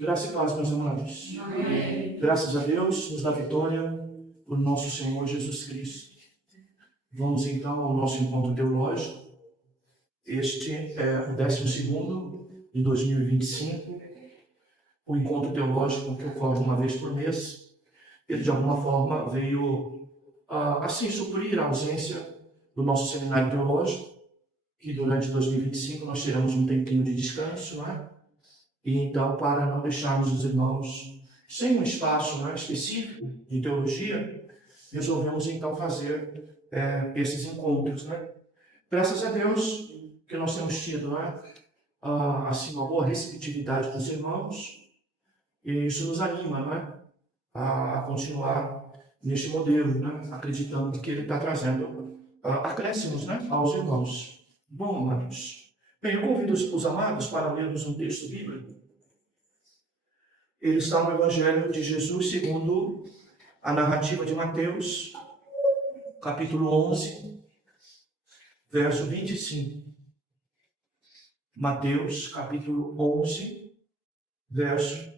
Graça e paz, meus amados. Amém. Graças a Deus, nos dá vitória por nosso Senhor Jesus Cristo. Vamos então ao nosso encontro teológico. Este é o 12º de 2025. O encontro teológico que ocorre uma vez por mês. Ele, de alguma forma, veio assim suprir a ausência do nosso seminário teológico, que durante 2025 nós teremos um tempinho de descanso, não é? E então, para não deixarmos os irmãos sem um espaço específico de teologia, resolvemos então fazer esses encontros. Graças a Deus que nós temos tido assim, uma boa receptividade dos irmãos, e isso nos anima a continuar neste modelo, acreditando que ele está trazendo acréscimos aos irmãos. Bom, amados, bem, eu convido os amados para lermos um texto bíblico. Ele está no Evangelho de Jesus segundo a narrativa de Mateus, capítulo 11, verso 25. Mateus, capítulo 11, verso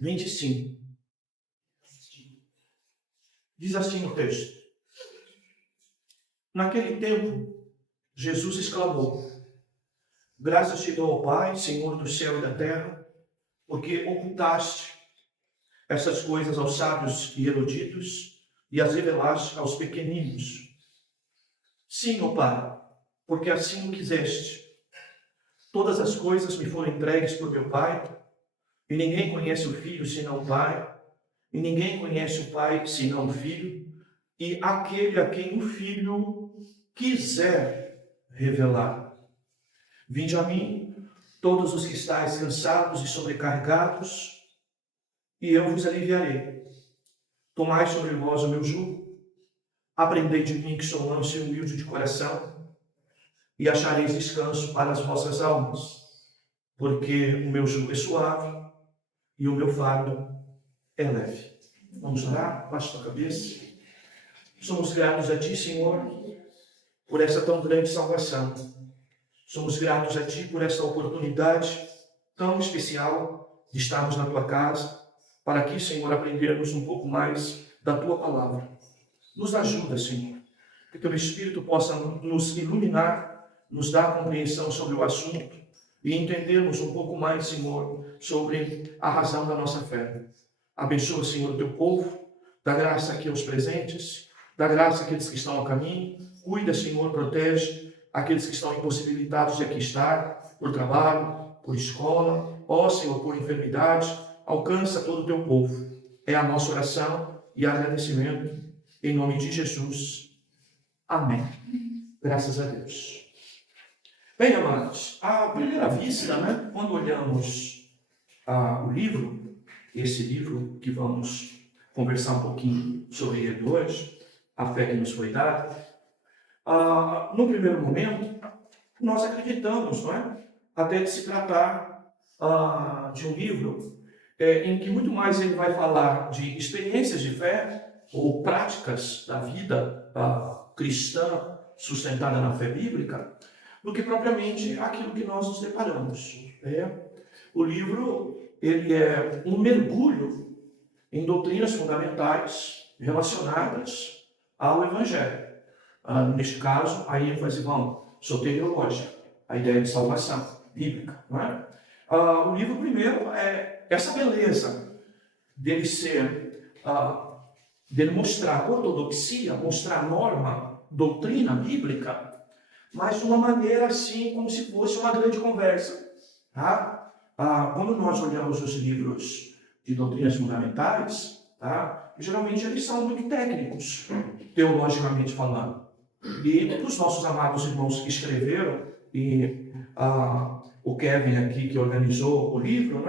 25. Diz assim o texto: Naquele tempo, Jesus exclamou: Graças te dou, Pai, Senhor do céu e da terra, porque ocultaste essas coisas aos sábios e eruditos e as revelaste aos pequeninos. Sim, ó Pai, porque assim o quiseste. Todas as coisas me foram entregues por meu Pai, e ninguém conhece o Filho senão o Pai, e ninguém conhece o Pai senão o Filho, e aquele a quem o Filho quiser revelar. Vinde a mim, todos os que estáis cansados e sobrecarregados, e eu vos aliviarei. Tomai sobre vós o meu jugo, aprendei de mim que sou manso e humilde de coração, e achareis descanso para as vossas almas, porque o meu jugo é suave e o meu fardo é leve. Vamos orar? Baixa a cabeça. Somos gratos a Ti, Senhor, por essa tão grande salvação. Somos gratos a Ti por essa oportunidade tão especial de estarmos na Tua casa, para aqui, Senhor, aprendermos um pouco mais da Tua palavra. Nos ajuda, Senhor, que Teu Espírito possa nos iluminar, nos dar compreensão sobre o assunto e entendermos um pouco mais, Senhor, sobre a razão da nossa fé. Abençoa, Senhor, o Teu povo, dá graça aqui aos presentes, dá graça àqueles que estão ao caminho, cuida, Senhor, protege aqueles que estão impossibilitados de aqui estar, por trabalho, por escola, ó Senhor, por enfermidade, alcança todo o Teu povo. É a nossa oração e agradecimento, em nome de Jesus. Amém. Graças a Deus. Bem, amados, à primeira vista, quando olhamos o livro, esse livro que vamos conversar um pouquinho sobre ele hoje, A Fé que nos foi dada, no primeiro momento, nós acreditamos, até de se tratar de um livro em que muito mais ele vai falar de experiências de fé ou práticas da vida cristã sustentada na fé bíblica, do que propriamente aquilo que nós nos deparamos. O livro ele é um mergulho em doutrinas fundamentais relacionadas ao Evangelho. Neste caso, a ênfase soteriológica, a ideia de salvação bíblica. O livro, primeiro, é essa beleza dele ser, dele mostrar ortodoxia, mostrar norma, doutrina bíblica, mas de uma maneira assim, como se fosse uma grande conversa. Quando nós olhamos os livros de doutrinas fundamentais, geralmente eles são muito técnicos, teologicamente falando. E os nossos amados irmãos que escreveram, e o Kevin aqui que organizou o livro,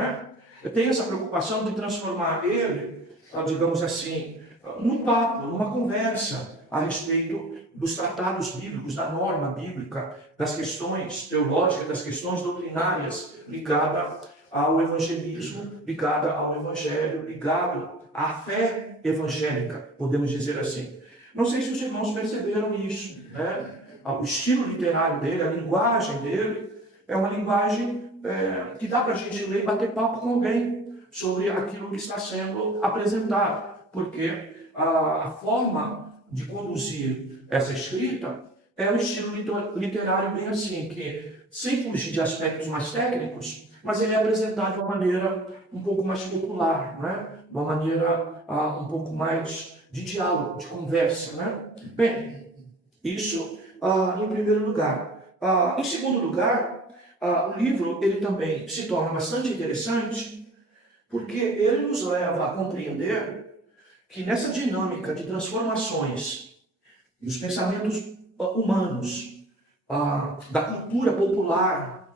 tem essa preocupação de transformar ele, digamos assim, num papo, numa conversa a respeito dos tratados bíblicos, da norma bíblica, das questões teológicas, das questões doutrinárias ligadas ao evangelismo, ligada ao evangelho, ligado à fé evangélica, podemos dizer assim. Não sei se os irmãos perceberam isso, O estilo literário dele, a linguagem dele, é uma linguagem que dá para a gente ler e bater papo com alguém sobre aquilo que está sendo apresentado, porque a forma de conduzir essa escrita é um estilo literário bem assim, que sem fugir de aspectos mais técnicos, mas ele é apresentado de uma maneira um pouco mais popular, né? De uma maneira um pouco mais de diálogo, de conversa, né? Bem, isso em primeiro lugar. Em segundo lugar, o livro ele também se torna bastante interessante porque ele nos leva a compreender que nessa dinâmica de transformações dos pensamentos humanos, da cultura popular,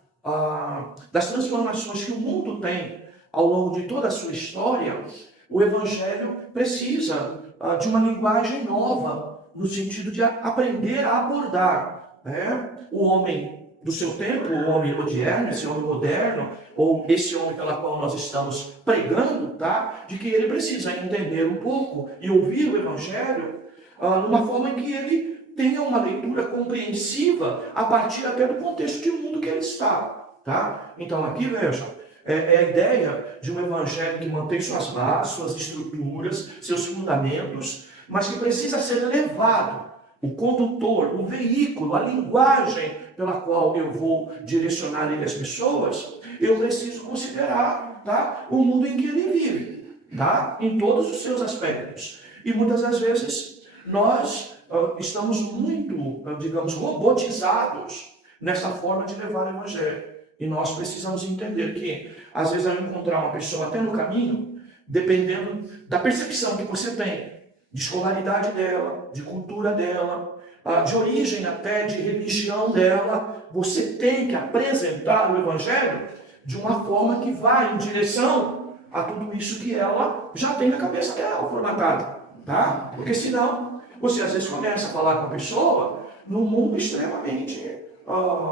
das transformações que o mundo tem ao longo de toda a sua história, o Evangelho precisa de uma linguagem nova, no sentido de aprender a abordar, né, o homem do seu tempo, o homem moderno, esse homem moderno, ou esse homem pela qual nós estamos pregando, tá? De que ele precisa entender um pouco e ouvir o Evangelho numa forma em que ele tenha uma leitura compreensiva a partir até do contexto de mundo que ele está, tá? Então aqui, veja, é a ideia de um Evangelho que mantém suas bases, suas estruturas, seus fundamentos, mas que precisa ser levado. O condutor, o veículo, a linguagem pela qual eu vou direcionar ele às pessoas, eu preciso considerar, tá, o mundo em que ele vive, tá, em todos os seus aspectos. E muitas das vezes nós estamos muito, digamos, robotizados nessa forma de levar o Evangelho. E nós precisamos entender que, às vezes, ao encontrar uma pessoa até no caminho, dependendo da percepção que você tem, de escolaridade dela, de cultura dela, de origem até, de religião dela, você tem que apresentar o Evangelho de uma forma que vai em direção a tudo isso que ela já tem na cabeça dela formatada, tá? Porque senão, você às vezes começa a falar com a pessoa num mundo extremamente,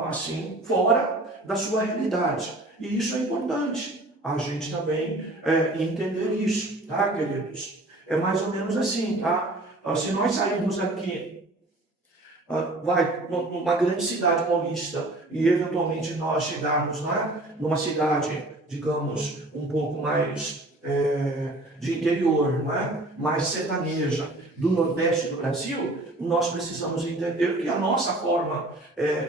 assim, fora da sua realidade. E isso é importante, a gente também entender isso, tá, queridos? É mais ou menos assim, tá? Se nós sairmos aqui, vai numa grande cidade paulista e eventualmente nós chegarmos, né, numa cidade, digamos, um pouco mais de interior, né, mais sertaneja, do Nordeste do Brasil, nós precisamos entender que a nossa forma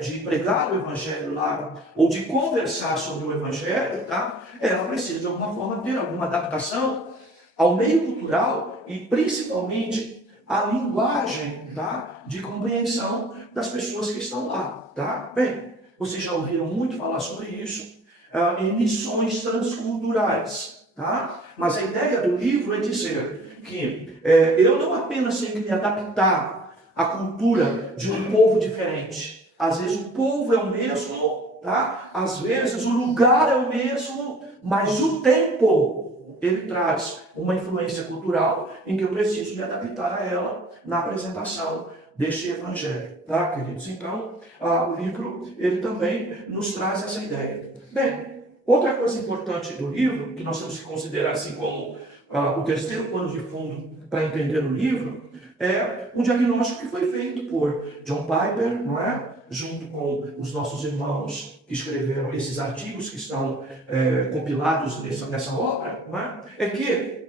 de pregar o Evangelho lá, ou de conversar sobre o Evangelho, tá, ela precisa de alguma forma ter alguma adaptação ao meio cultural e principalmente à linguagem, tá, de compreensão das pessoas que estão lá. Tá? Bem, vocês já ouviram muito falar sobre isso em missões transculturais. Tá? Mas a ideia do livro é dizer que eu não apenas tenho que me adaptar à cultura de um povo diferente. Às vezes o povo é o mesmo, tá? Às vezes o lugar é o mesmo, mas o tempo ele traz uma influência cultural em que eu preciso me adaptar a ela na apresentação deste Evangelho, tá, queridos? Então, o livro, ele também nos traz essa ideia. Bem, outra coisa importante do livro, que nós temos que considerar assim como o terceiro pano de fundo para entender o livro, é um diagnóstico que foi feito por John Piper, não é? Junto com os nossos irmãos que escreveram esses artigos que estão compilados nessa obra, não é? É que,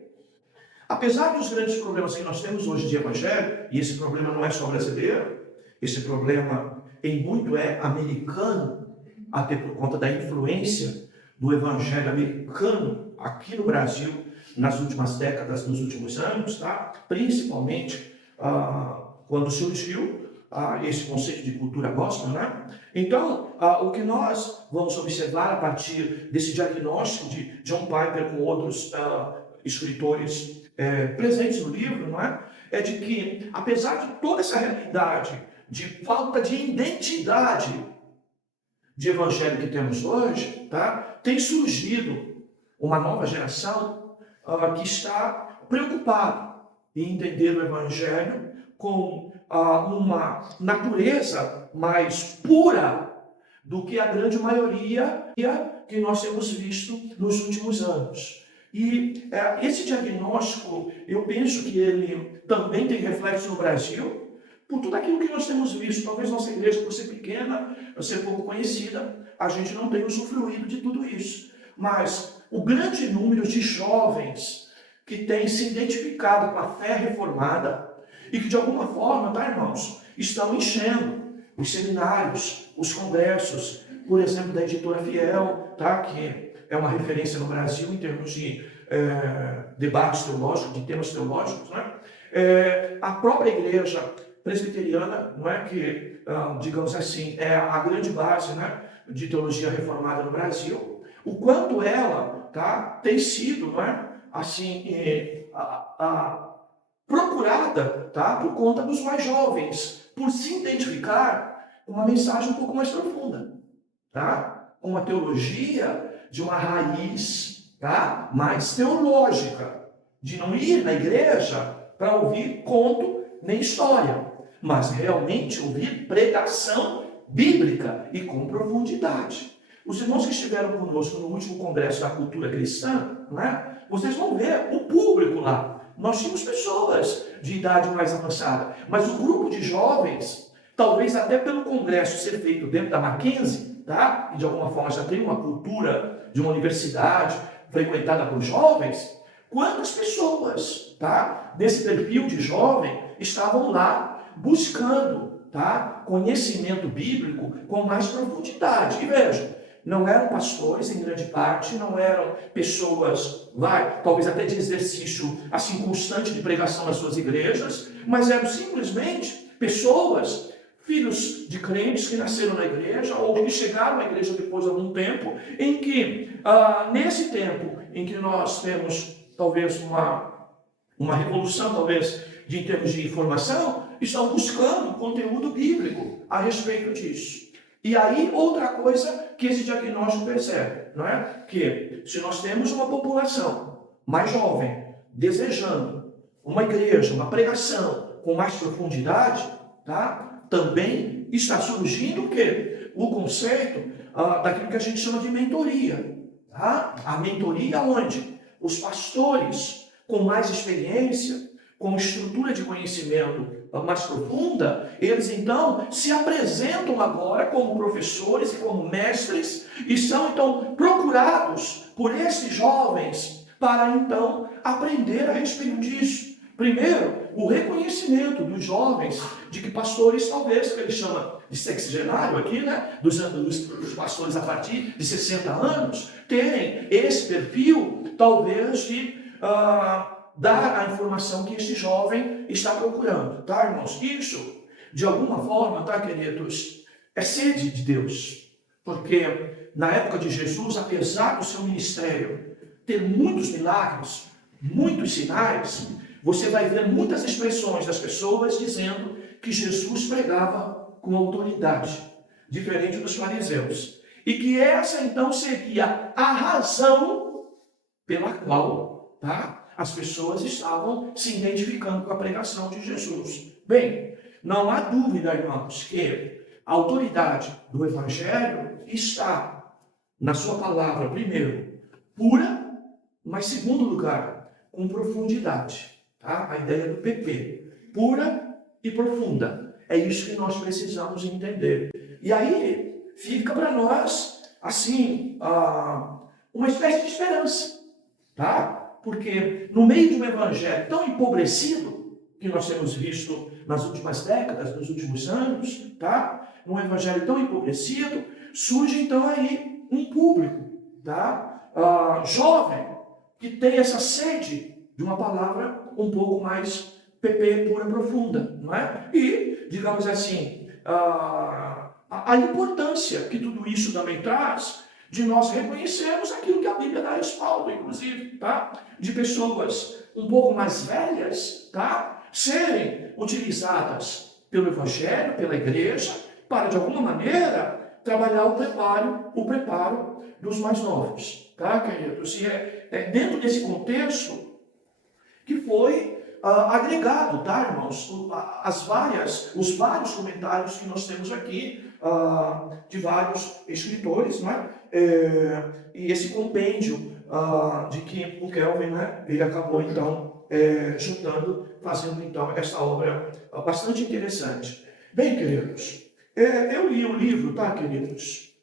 apesar dos grandes problemas que nós temos hoje de evangelho, e esse problema não é só brasileiro, esse problema em muito é americano, até por conta da influência do evangelho americano aqui no Brasil, nas últimas décadas, nos últimos anos, tá? Principalmente quando surgiu esse conceito de cultura gospel, né? Então, o que nós vamos observar a partir desse diagnóstico de John Piper com outros escritores presentes no livro, não é? É de que, apesar de toda essa realidade de falta de identidade de evangelho que temos hoje, tá? Tem surgido uma nova geração que está preocupada em entender o evangelho com uma natureza mais pura do que a grande maioria que nós temos visto nos últimos anos. E esse diagnóstico, eu penso que ele também tem reflexo no Brasil, por tudo aquilo que nós temos visto. Talvez nossa igreja, por ser pequena, por ser pouco conhecida, a gente não tenha usufruído de tudo isso. Mas o grande número de jovens que têm se identificado com a fé reformada e que de alguma forma, tá, irmãos, estão enchendo os seminários, os congressos, por exemplo, da Editora Fiel, tá, que é uma referência no Brasil em termos de debates teológicos, de temas teológicos, né? A própria igreja presbiteriana, não é, que, digamos assim, é a grande base, né, de teologia reformada no Brasil, o quanto ela, tá, tem sido, não é, assim, procurada, tá, por conta dos mais jovens, por se identificar com uma mensagem um pouco mais profunda, tá, com uma teologia de uma raiz, tá, mais teológica, de não ir na igreja para ouvir conto nem história, mas realmente ouvir pregação bíblica e com profundidade. Os irmãos que estiveram conosco no último congresso da cultura cristã, né, vocês vão ver o público lá. Nós tínhamos pessoas de idade mais avançada, mas o grupo de jovens, talvez até pelo congresso ser feito dentro da Mackenzie, tá, e de alguma forma já tem uma cultura de uma universidade frequentada por jovens, quantas pessoas, tá, desse perfil de jovem estavam lá buscando, tá, conhecimento bíblico com mais profundidade. E vejam, não eram pastores em grande parte, não eram pessoas, talvez até de exercício assim constante de pregação nas suas igrejas, mas eram simplesmente pessoas, filhos de crentes que nasceram na igreja ou que chegaram à igreja depois de algum tempo, em que, nesse tempo em que nós temos talvez uma revolução, talvez, em termos de informação, estão buscando conteúdo bíblico a respeito disso. E aí, outra coisa que esse diagnóstico percebe, não é? Que se nós temos uma população mais jovem, desejando uma igreja, uma pregação com mais profundidade, tá? Também está surgindo o quê? O conceito daquilo que a gente chama de mentoria. Tá? A mentoria onde os pastores com mais experiência, com estrutura de conhecimento mais profunda, eles então se apresentam agora como professores e como mestres e são então procurados por esses jovens para então aprender a respeito disso. Primeiro, o reconhecimento dos jovens de que pastores, talvez, que ele chama de sexagenário aqui, né? Dos pastores a partir de 60 anos, terem esse perfil, talvez, de dar a informação que este jovem está procurando, tá, irmãos? Isso, de alguma forma, tá, queridos, é sede de Deus, porque na época de Jesus, apesar do seu ministério ter muitos milagres, muitos sinais, você vai ver muitas expressões das pessoas dizendo que Jesus pregava com autoridade, diferente dos fariseus, e que essa então seria a razão pela qual, tá, as pessoas estavam se identificando com a pregação de Jesus. Bem, não há dúvida, irmãos, que a autoridade do Evangelho está na sua palavra, primeiro, pura, mas segundo lugar, com profundidade. Tá? A ideia do PP, pura e profunda. É isso que nós precisamos entender. E aí fica para nós, assim, uma espécie de esperança, tá? Porque no meio de um evangelho tão empobrecido, que nós temos visto nas últimas décadas, nos últimos anos, tá? Um evangelho tão empobrecido, surge então aí um público, tá? Jovem, que tem essa sede de uma palavra um pouco mais PP, pura, profunda, não é? E, digamos assim, a importância que tudo isso também traz de nós reconhecermos aquilo que a Bíblia dá respaldo, inclusive, tá? De pessoas um pouco mais velhas, tá? Serem utilizadas pelo Evangelho, pela igreja, para, de alguma maneira, trabalhar o preparo dos mais novos, tá, queridos? E é dentro desse contexto que foi agregado, tá, irmãos? Os vários comentários que nós temos aqui, de vários escritores, não é? E esse compêndio de que o Kelvin, né, ele acabou então juntando, fazendo então essa obra bastante interessante. Bem, queridos, eu li o livro, tá, queridos,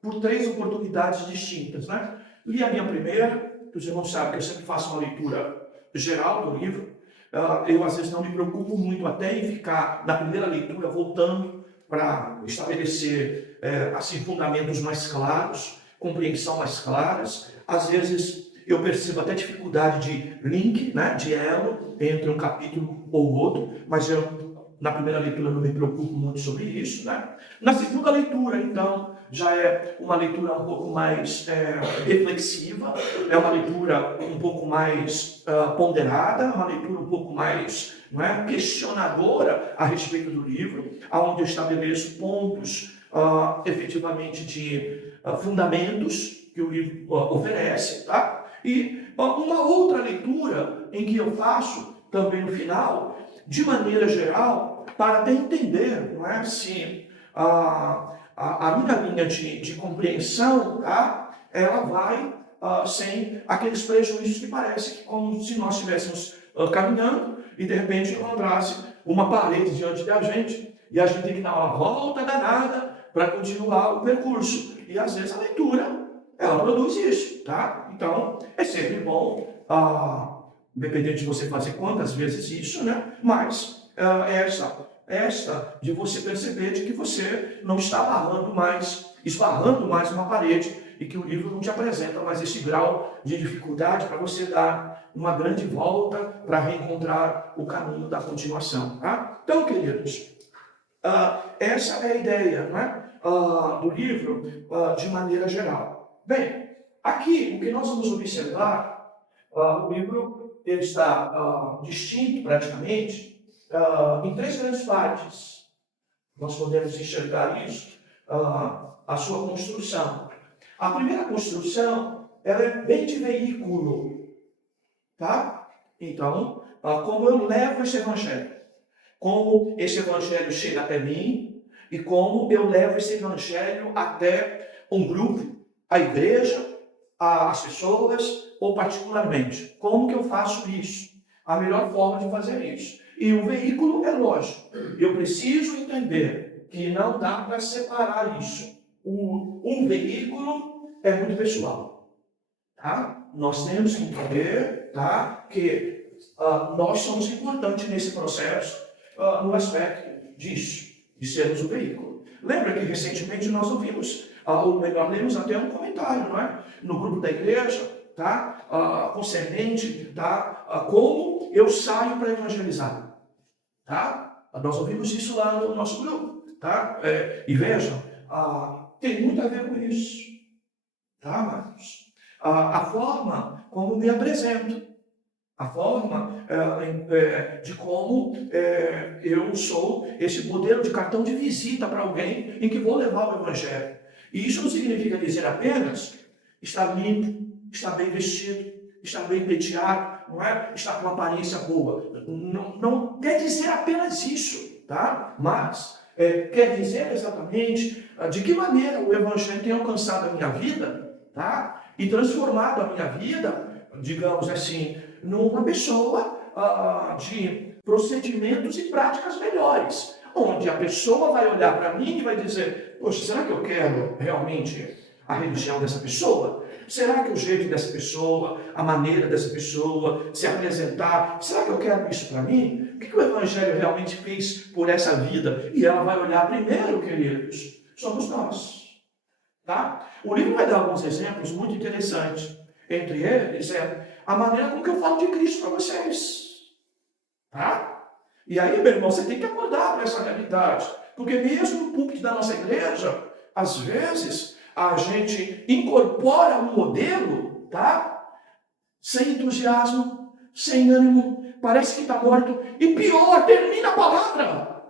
por 3 oportunidades distintas, né? Li a minha primeira, os irmãos sabem que eu sempre faço uma leitura geral do livro. Eu às vezes não me preocupo muito até em ficar na primeira leitura voltando para estabelecer assim, fundamentos mais claros, compreensão mais claras. Às vezes eu percebo até dificuldade de link, né, de elo entre um capítulo ou outro, mas eu na primeira leitura não me preocupo muito sobre isso, né? Na segunda leitura, então, já é uma leitura um pouco mais reflexiva, é uma leitura um pouco mais ponderada, uma leitura um pouco mais questionadora a respeito do livro, onde eu estabeleço pontos efetivamente de fundamentos que o livro oferece, tá? E uma outra leitura em que eu faço também no final, de maneira geral, para até entender, não é, se a minha linha de compreensão, tá, ela vai sem aqueles prejuízos que parece que como se nós estivéssemos caminhando e de repente encontrasse uma parede diante da gente e a gente tem que dar uma volta danada para continuar o percurso. E às vezes a leitura, ela produz isso, tá? Então, é sempre bom, independente de você fazer quantas vezes isso, né? Mas esta de você perceber de que você não está esbarrando mais uma parede e que o livro não te apresenta mais esse grau de dificuldade para você dar uma grande volta para reencontrar o caminho da continuação, tá? Então, queridos, essa é a ideia, né, do livro de maneira geral. Bem, aqui o que nós vamos observar, o livro ele está distinto praticamente em 3 grandes partes. Nós podemos enxergar isso, a sua construção. A primeira construção, ela é bem de veículo, tá? Então, como eu levo esse evangelho, como esse evangelho chega até mim e como eu levo esse evangelho até um grupo, a igreja, as pessoas ou particularmente. Como que eu faço isso? A melhor forma de fazer isso. E o veículo é lógico. Eu preciso entender que não dá para separar isso. Um veículo é muito pessoal. Tá? Nós temos que entender, tá, que nós somos importantes nesse processo, no aspecto disso, de sermos o veículo. Lembra que recentemente nós ouvimos, ou melhor, lemos até um comentário, não é? No grupo da igreja, tá? Concernente, tá? Como eu saio para evangelizar, tá? Nós ouvimos isso lá no nosso grupo, tá? E vejam, tem muito a ver com isso, tá, amados? A forma como me apresento, a forma de como eu sou esse modelo de cartão de visita para alguém em que vou levar o evangelho. E isso não significa dizer apenas estar limpo, estar bem vestido, estar bem penteado, não é? Estar com uma aparência boa. Não quer dizer apenas isso, tá? Mas quer dizer exatamente de que maneira o evangelho tem alcançado a minha vida, tá? E transformado a minha vida, digamos assim, numa pessoa de procedimentos e práticas melhores, onde a pessoa vai olhar para mim e vai dizer, poxa, será que eu quero realmente a religião dessa pessoa? Será que o jeito dessa pessoa, a maneira dessa pessoa se apresentar, será que eu quero isso para mim? O que o Evangelho realmente fez por essa vida? E ela vai olhar primeiro, queridos, somos nós. Tá? O livro vai dar alguns exemplos muito interessantes. Entre eles a maneira como que eu falo de Cristo para vocês. Tá? E aí, meu irmão, você tem que acordar para essa realidade. Porque mesmo no púlpito da nossa igreja, às vezes, a gente incorpora um modelo, tá? Sem entusiasmo, sem ânimo, parece que está morto. E pior, termina a palavra.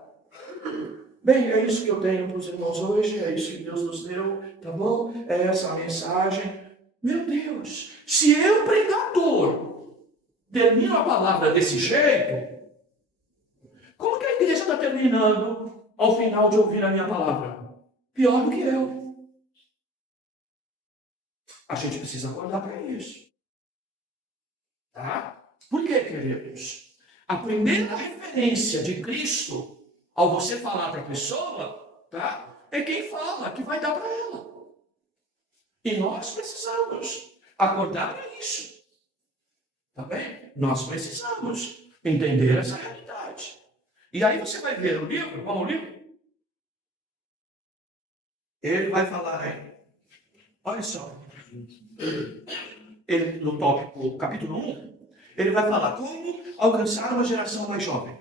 Bem, é isso que eu tenho para os irmãos hoje, é isso que Deus nos deu, tá bom? É essa a mensagem. Meu Deus, se eu, pregador, termino a palavra desse jeito, como que a igreja está terminando ao final de ouvir a minha palavra? Pior do que eu. A gente precisa acordar para isso. Tá? Por quê, queridos? A primeira referência de Cristo, ao você falar para a pessoa, tá? É quem fala, que vai dar para ela. E nós precisamos acordar para isso. Tá bem? Nós precisamos entender essa realidade. E aí você vai ver o livro, vamos ao livro? Ele vai falar aí. Olha só. Ele, no tópico, capítulo 1, ele vai falar como alcançar uma geração mais jovem.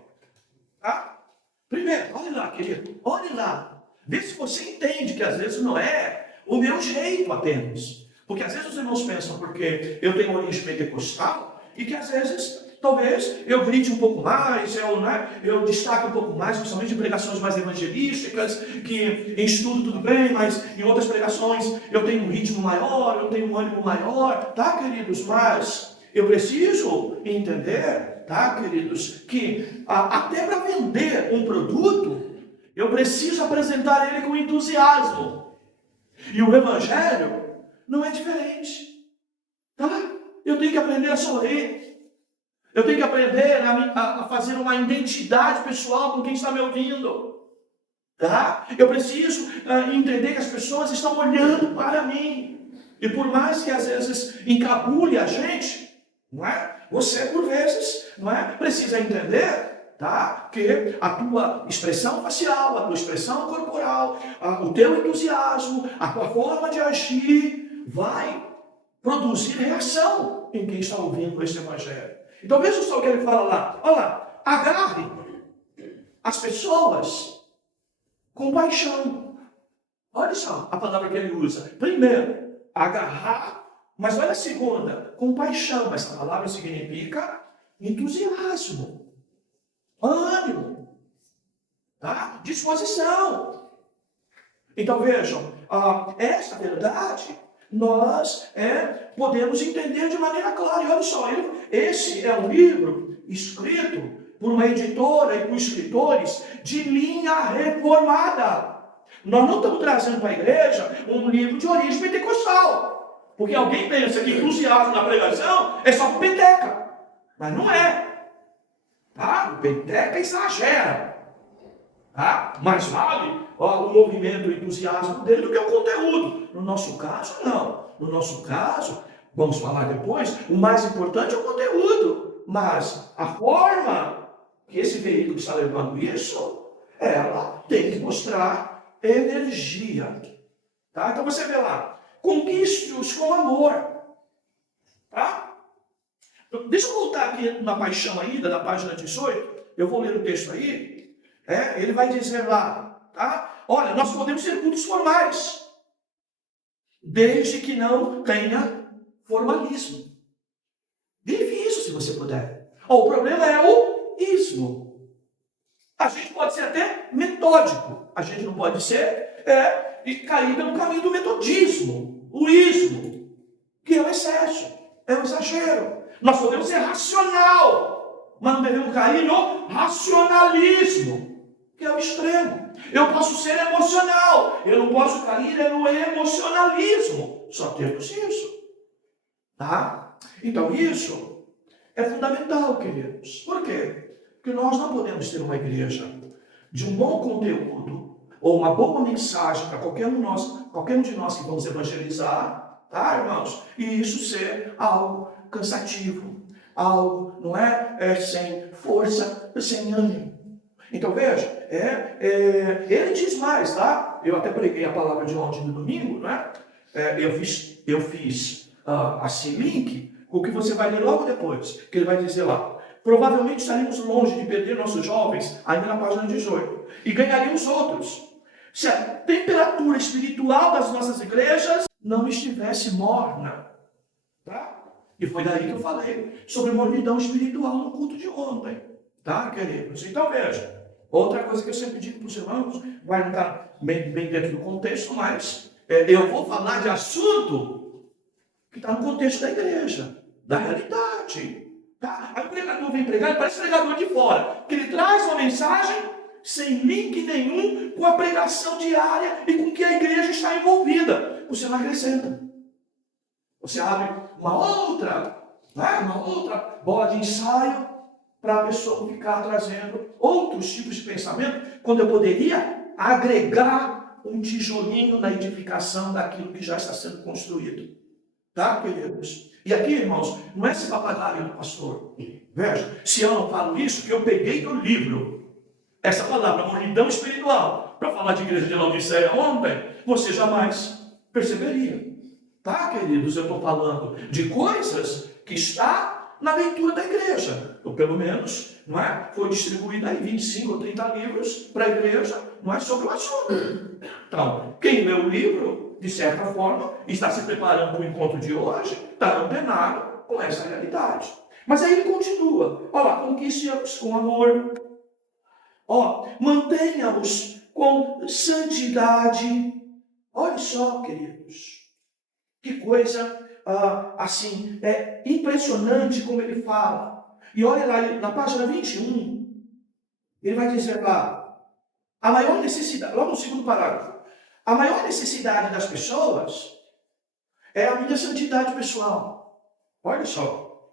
Tá? Primeiro, olha lá, querido. Olha lá. Vê se você entende que às vezes não é o meu jeito apenas. Porque às vezes os irmãos pensam porque eu tenho origem pentecostal e que às vezes, talvez, eu grite um pouco mais, eu destaque um pouco mais, principalmente em pregações mais evangelísticas, que em estudo tudo bem, mas em outras pregações eu tenho um ritmo maior, eu tenho um ânimo maior, tá, queridos? Mas eu preciso entender, tá, queridos, que até para vender um produto, eu preciso apresentar ele com entusiasmo. E o Evangelho não é diferente. Tá? Eu tenho que aprender a sorrir. Eu tenho que aprender a fazer uma identidade pessoal com quem está me ouvindo. Tá? Eu preciso entender que as pessoas estão olhando para mim. E por mais que às vezes encabule a gente, não é? Você, por vezes, não é? Precisa entender, tá? Que a tua expressão facial, a tua expressão corporal, o teu entusiasmo, a tua forma de agir vai produzir reação em quem está ouvindo esse evangelho. Então veja só o que ele fala lá. Olha lá, agarre as pessoas com paixão. Olha só a palavra que ele usa. Primeiro, agarrar, mas olha a segunda, com paixão. Essa palavra significa entusiasmo, ânimo, tá? Disposição. Então vejam, essa verdade nós podemos entender de maneira clara. E olha só, esse é um livro escrito por uma editora e por escritores de linha reformada. Nós não estamos trazendo para a igreja um livro de origem pentecostal. Porque alguém pensa que entusiasmo na pregação é só para peteca. Mas não é. Tá? O peteca exagera. Tá? Mais vale o movimento, o entusiasmo dele do que o conteúdo. No nosso caso, não. No nosso caso, vamos falar depois, o mais importante é o conteúdo. Mas a forma que esse veículo está levando isso, ela tem que mostrar energia. Tá? Então você vê lá, conquiste-os com amor. Tá? Deixa eu voltar aqui na paixão ainda, na página 18. Eu vou ler o texto aí. Ele vai dizer lá, tá? Olha, nós podemos ter cultos formais, desde que não tenha formalismo. Vive isso se você puder. O problema é o ismo. A gente pode ser até metódico, a gente não pode ser e cair pelo caminho do metodismo, o ismo, que é o excesso, é o exagero. Nós podemos ser racional, mas não devemos cair no racionalismo, que é o extremo. Eu posso ser emocional, eu não posso cair no emocionalismo. Só temos isso. Tá? Então isso é fundamental, queridos. Por quê? Porque nós não podemos ter uma igreja de um bom conteúdo ou uma boa mensagem para qualquer um de nós que vamos evangelizar, tá, irmãos? E isso ser algo cansativo, algo, não é sem força, sem ânimo. Então veja, ele diz mais, tá? Eu até preguei a palavra de ontem no domingo, né? Eu fiz assim link com o que você vai ler logo depois, que ele vai dizer lá. Provavelmente estaremos longe de perder nossos jovens, ainda na página 18, e ganharíamos outros, se a temperatura espiritual das nossas igrejas não estivesse morna. Tá? E foi daí que eu falei sobre mornidão espiritual no culto de ontem. Tá, queridos? Então veja. Outra coisa que eu sempre digo para os irmãos, vai não estar bem dentro do contexto, mas eu vou falar de assunto que está no contexto da igreja, da realidade. Tá? Aí o pregador vem pregar, ele parece pregador de fora, que ele traz uma mensagem sem link nenhum com a pregação diária e com que a igreja está envolvida. Você não acrescenta. Você abre uma outra bola de ensaio para a pessoa ficar trazendo outros tipos de pensamento, quando eu poderia agregar um tijolinho na edificação daquilo que já está sendo construído. Tá, queridos? E aqui, irmãos, não é esse papagaio do pastor. Veja, se eu não falo isso, que eu peguei do livro essa palavra, mornidão espiritual, para falar de igreja de Laodiceia ontem, você jamais perceberia. Tá, queridos? Eu estou falando de coisas que está na leitura da igreja. Ou pelo menos, não é? Foi distribuído aí 25 ou 30 livros para a igreja, não é, sobre o assunto. Então, quem lê o livro, de certa forma, está se preparando para o encontro de hoje, está antenado com essa realidade. Mas aí ele continua. Olha lá, conquiste-os com amor. Mantenha-os com santidade. Olha só, queridos. Que coisa, assim, é impressionante como ele fala. E olha lá, na página 21, ele vai dizer lá, a maior necessidade, logo no segundo parágrafo, a maior necessidade das pessoas é a minha santidade pessoal. Olha só.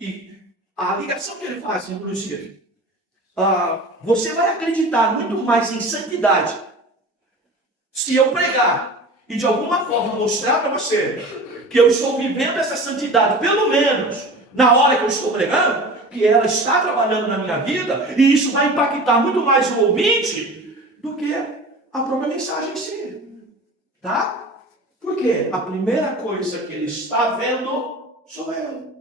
E a ligação que ele faz, inclusive, você vai acreditar muito mais em santidade se eu pregar e de alguma forma mostrar para você que eu estou vivendo essa santidade, pelo menos na hora que eu estou pregando, que ela está trabalhando na minha vida, e isso vai impactar muito mais o ouvinte do que a própria mensagem em si. Tá? Porque a primeira coisa que ele está vendo sou eu.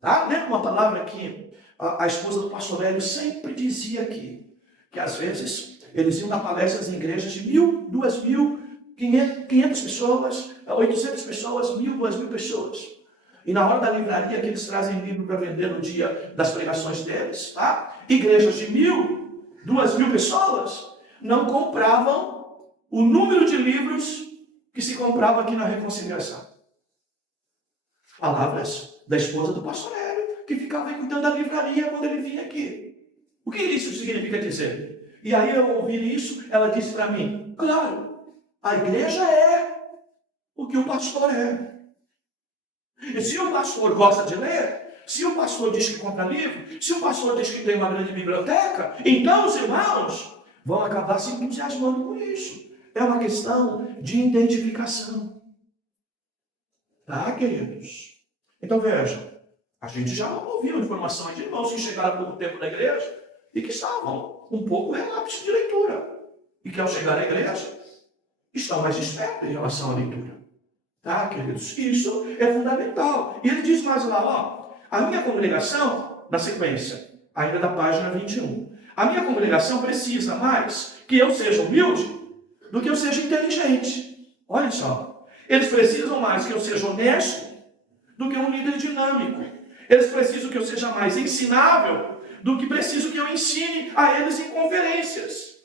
Tá? Lembra uma palavra que a esposa do pastor Hélio sempre dizia aqui, que às vezes eles iam dar palestras em igrejas de 1.000, 2.000, 500 pessoas, 800 pessoas, 1.000, 2.000 pessoas. E na hora da livraria que eles trazem livro para vender no dia das pregações deles, tá? Igrejas de 1.000, 2.000 pessoas não compravam o número de livros que se comprava aqui na Reconciliação. Palavras da esposa do pastor Hélio, que ficava aí cuidando da livraria quando ele vinha aqui. O que isso significa dizer? E aí eu ouvi isso, ela disse para mim, claro, a igreja é o que o pastor é. E se o pastor gosta de ler, se o pastor diz que compra livro, se o pastor diz que tem uma grande biblioteca, então os irmãos vão acabar se entusiasmando com isso. É uma questão de identificação. Tá, queridos? Então veja, a gente já ouviu informações de irmãos que chegaram há pouco tempo na igreja e que estavam um pouco relapsos de leitura. E que ao chegar à igreja, estão mais espertos em relação à leitura. Tá, queridos? Isso é fundamental. E ele diz mais lá, a minha congregação, na sequência, ainda da página 21, a minha congregação precisa mais que eu seja humilde do que eu seja inteligente. Olha só. Eles precisam mais que eu seja honesto do que um líder dinâmico. Eles precisam que eu seja mais ensinável do que preciso que eu ensine a eles em conferências.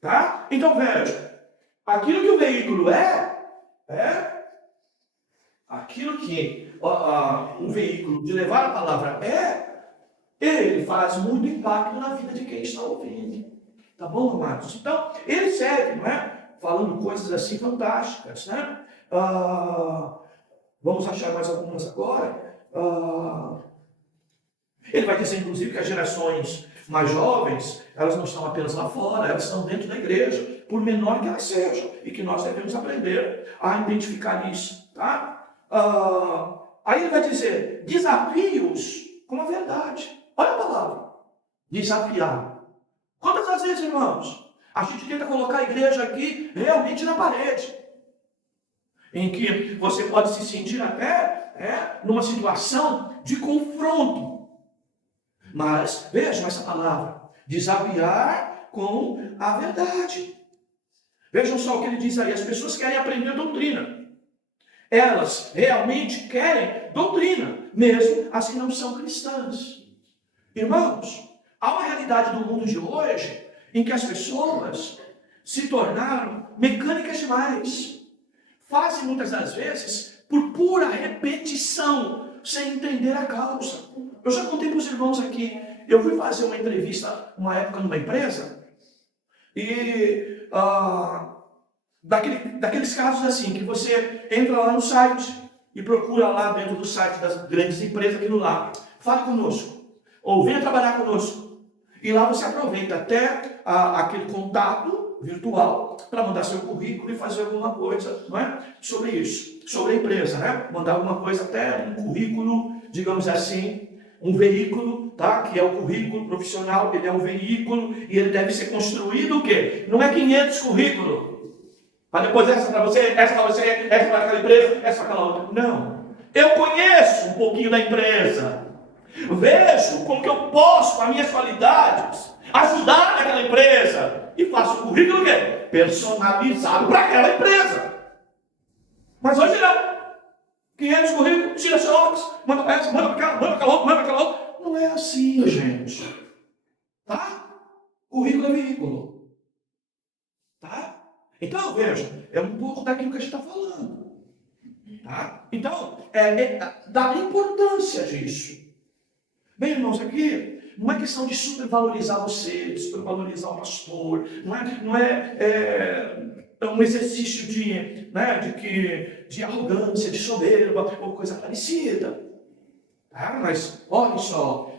Tá? Então veja, aquilo que o veículo é aquilo que um veículo de levar a palavra ele faz muito impacto na vida de quem está ouvindo. Tá bom, amados? Então, ele segue, não é? Falando coisas assim fantásticas, né? Vamos achar mais algumas agora. Ele vai dizer, inclusive, que as gerações mais jovens, elas não estão apenas lá fora, elas estão dentro da igreja, por menor que elas sejam, e que nós devemos aprender a identificar isso, tá? Aí ele vai dizer, desafios com a verdade. Olha a palavra, desafiar. Quantas vezes, irmãos, a gente tenta colocar a igreja aqui realmente na parede, em que você pode se sentir até numa situação de confronto. Mas vejam essa palavra, desafiar com a verdade. Vejam só o que ele diz aí, as pessoas querem aprender doutrina. Elas realmente querem doutrina, mesmo as que não são cristãs. Irmãos, há uma realidade do mundo de hoje em que as pessoas se tornaram mecânicas demais. Fazem muitas das vezes por pura repetição, sem entender a causa. Eu já contei para os irmãos aqui, eu fui fazer uma entrevista uma época numa empresa, e daqueles casos assim, que você entra lá no site, e procura lá dentro do site das grandes empresas aquilo lá. Fale conosco. Ou venha trabalhar conosco. E lá você aproveita até aquele contato virtual para mandar seu currículo e fazer alguma coisa, não é? Sobre isso, sobre a empresa, né? Mandar alguma coisa, até um currículo, digamos assim, um veículo, tá? Que é o currículo profissional, ele é um veículo e ele deve ser construído o quê? Não é 500 currículos. Mas depois essa para você, essa para você, essa para aquela empresa, essa para aquela outra. Não. Eu conheço um pouquinho da empresa. Vejo como que eu posso, com as minhas qualidades, ajudar naquela empresa. E faço um currículo quê? Personalizado para aquela empresa. Mas hoje não. 500 currículos, tira seu óculos, manda para essa, manda para aquela outra, manda para aquela outra. Não é assim, gente. Tá? Currículo é veículo. Tá? Então, veja, é um pouco daquilo que a gente está falando. Tá? Então, dá importância disso. Bem, irmãos, aqui não é questão de supervalorizar você, de supervalorizar o pastor, não é um exercício de arrogância, de soberba ou coisa parecida. Tá? Mas, olha só,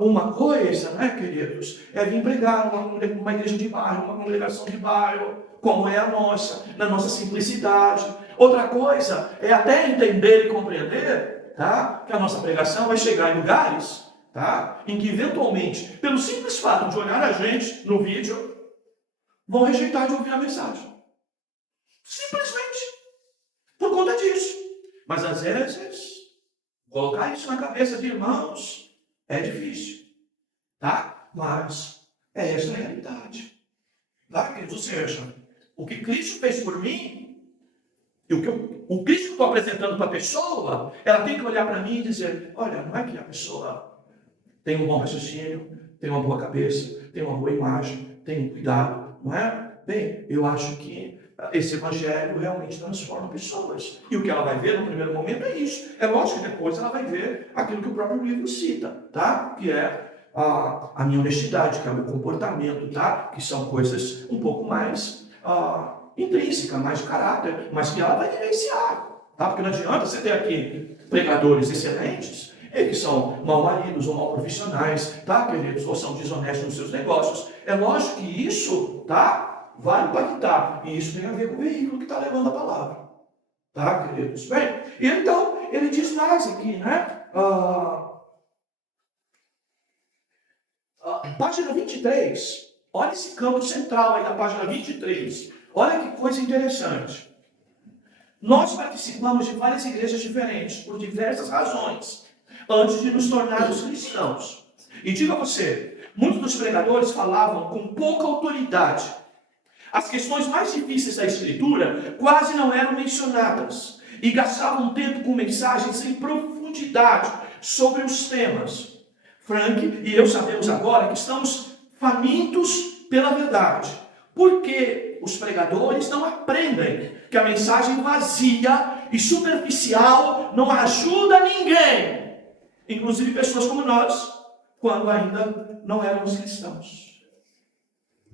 uma coisa, né, queridos, é vir pregar uma igreja de bairro, uma congregação de bairro, como é a nossa, na nossa simplicidade. Outra coisa é até entender e compreender, tá, que a nossa pregação vai chegar em lugares, tá, em que eventualmente, pelo simples fato de olhar a gente no vídeo, vão rejeitar de ouvir a mensagem. Simplesmente. Por conta disso. Mas às vezes, colocar isso na cabeça de irmãos é difícil. Tá? Mas é essa a realidade. Tá, queridos? Ou seja, o que Cristo fez por mim, e o Cristo que eu estou apresentando para a pessoa, ela tem que olhar para mim e dizer, olha, não é que a pessoa tem um bom raciocínio, tem uma boa cabeça, tem uma boa imagem, tem um cuidado, não é? Bem, eu acho que esse evangelho realmente transforma pessoas. E o que ela vai ver no primeiro momento é isso. É lógico que depois ela vai ver aquilo que o próprio livro cita, tá? Que é a minha honestidade, que é o meu comportamento, tá? Que são coisas um pouco mais intrínsecas, mais de caráter, mas que ela vai vivenciar, tá? Porque não adianta você ter aqui pregadores excelentes e que são mal maridos ou mal profissionais, tá, queridos? Ou são desonestos nos seus negócios. É lógico que isso, tá, vai impactar. E isso tem a ver com o veículo que está levando a palavra. Tá, queridos? Bem, então, ele diz mais aqui, né? Página 23. Olha esse campo central aí na página 23. Olha que coisa interessante. Nós participamos de várias igrejas diferentes, por diversas razões, antes de nos tornarmos cristãos. E digo a você, muitos dos pregadores falavam com pouca autoridade. As questões mais difíceis da Escritura quase não eram mencionadas e gastavam tempo com mensagens sem profundidade sobre os temas. Frank e eu sabemos agora que estamos famintos pela verdade. Porque os pregadores não aprendem que a mensagem vazia e superficial não ajuda ninguém, inclusive pessoas como nós, quando ainda não éramos cristãos.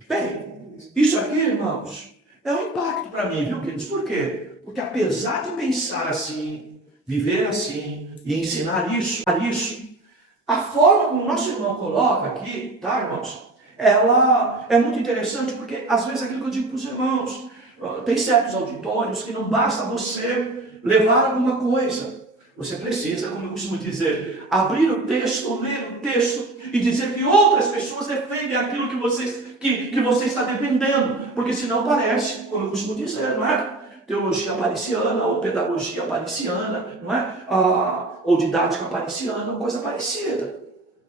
Bem, isso aqui, irmãos, é um impacto para mim, viu, queridos? Por quê? Porque apesar de pensar assim, viver assim e ensinar isso, a forma como o nosso irmão coloca aqui, tá, irmãos? Ela é muito interessante porque, às vezes, aquilo que eu digo para os irmãos, tem certos auditórios que não basta você levar alguma coisa. Você precisa, como eu costumo dizer, abrir o texto, ler o texto e dizer que outras pessoas defendem aquilo que você está defendendo. Porque senão parece, como eu costumo dizer, não é? Teologia parisiana ou pedagogia parisiana, não é? Ou didática parisiana, coisa parecida.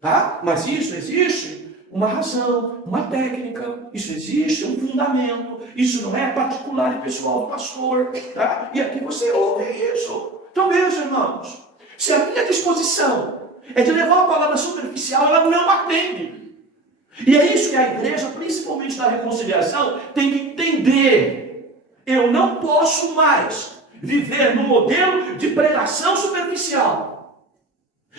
Tá? Mas isso existe uma razão, uma técnica, isso existe um fundamento, isso não é particular e pessoal do pastor, tá? E aqui você ouve isso. Então veja, irmãos, se a minha disposição é de levar uma palavra superficial, ela não atende. E é isso que a igreja, principalmente na reconciliação, tem que entender. Eu não posso mais viver no modelo de pregação superficial.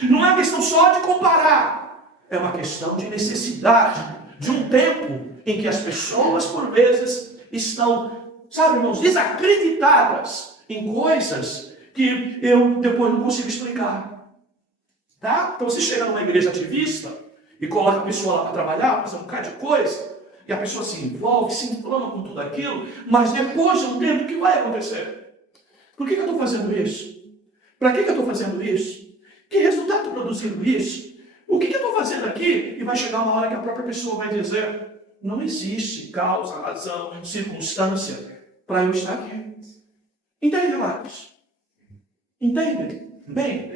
Não é questão só de comparar. É uma questão de necessidade, de um tempo em que as pessoas, por vezes, estão, sabe, irmãos, desacreditadas em coisas que eu depois não consigo explicar. Tá? Então você chega numa igreja ativista e coloca a pessoa lá para trabalhar, fazer um bocado de coisa, e a pessoa se envolve, se inflama com tudo aquilo, mas depois de um tempo, o que vai acontecer? Por que eu estou fazendo isso? Para que eu estou fazendo isso? Que resultado estou produzindo isso? O que eu estou fazendo aqui? E vai chegar uma hora que a própria pessoa vai dizer: não existe causa, razão, circunstância para eu estar aqui. Entende, Marcos? Entende? Bem,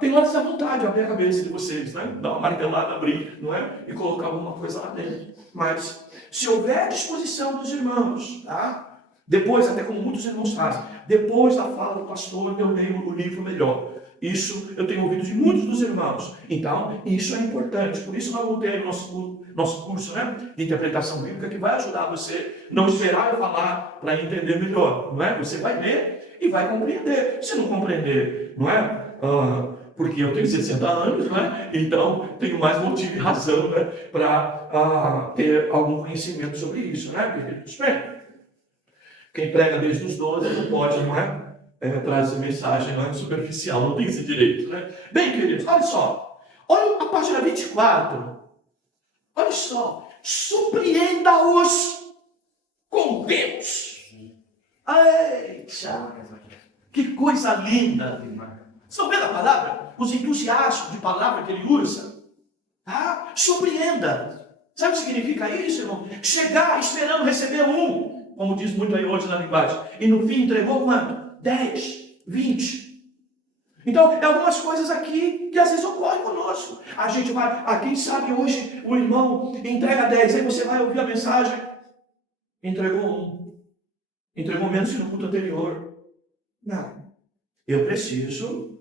tem horas da vontade de abrir a cabeça de vocês, né? Dar uma martelada, abrir, não é? E colocar alguma coisa lá dentro. Mas, se houver disposição dos irmãos, tá? Depois, até como muitos irmãos fazem, depois da fala do pastor, eu leio o livro melhor. Isso eu tenho ouvido de muitos dos irmãos. Então, isso é importante. Por isso nós vamos ter o nosso curso, né, de interpretação bíblica, que vai ajudar você a não esperar eu falar para entender melhor, não é? Você vai ler e vai compreender. Se não compreender, não é? Porque eu tenho 60 anos, não é? Então tenho mais motivo e razão, né, para ter algum conhecimento sobre isso, né, queridos? Bem, quem prega desde os 12 não pode, não é? Trazer mensagem, não é superficial, não tem esse direito, né? Bem, queridos, olha só. Olha a página 24. Olha só. Surpreenda-os com Deus. Eita, que coisa linda. Estão vendo a palavra? Os entusiastas de palavra que ele usa. Tá? Surpreenda. Sabe o que significa isso, irmão? Chegar esperando receber um, como diz muito aí hoje na linguagem, e no fim entregou quanto? 10, 20. Então, é algumas coisas aqui que às vezes ocorrem conosco. A gente vai, quem sabe hoje o irmão entrega 10, aí você vai ouvir a mensagem, entregou um, entregou menos que no culto anterior. Não. Eu preciso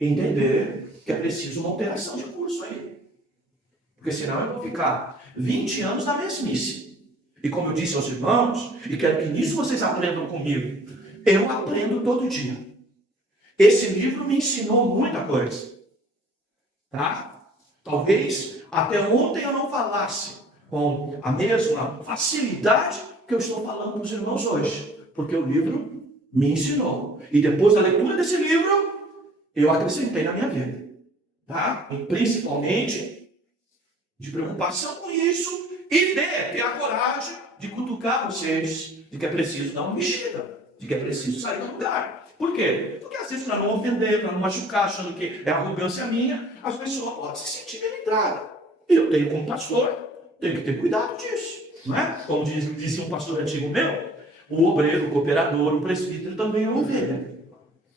entender que é preciso uma alteração de curso aí. Porque senão eu vou ficar 20 anos na mesmice. E como eu disse aos irmãos, e quero que nisso vocês aprendam comigo, eu aprendo todo dia. Esse livro me ensinou muita coisa. Tá? Talvez até ontem eu não falasse com a mesma facilidade que eu estou falando para os irmãos hoje. Porque o livro me ensinou. E depois da leitura desse livro, eu acrescentei na minha vida. Tá? E principalmente de preocupação com isso e de ter a coragem de cutucar vocês de que é preciso dar uma mexida, de que é preciso sair do lugar. Por quê? Porque às vezes para não ofender, para não machucar, achando que é arrogância minha, as pessoas podem se sentir melindradas. E eu tenho como pastor, tenho que ter cuidado disso. Não é? Como dizia um pastor antigo meu, o obreiro, o cooperador, o presbítero também é ovelha.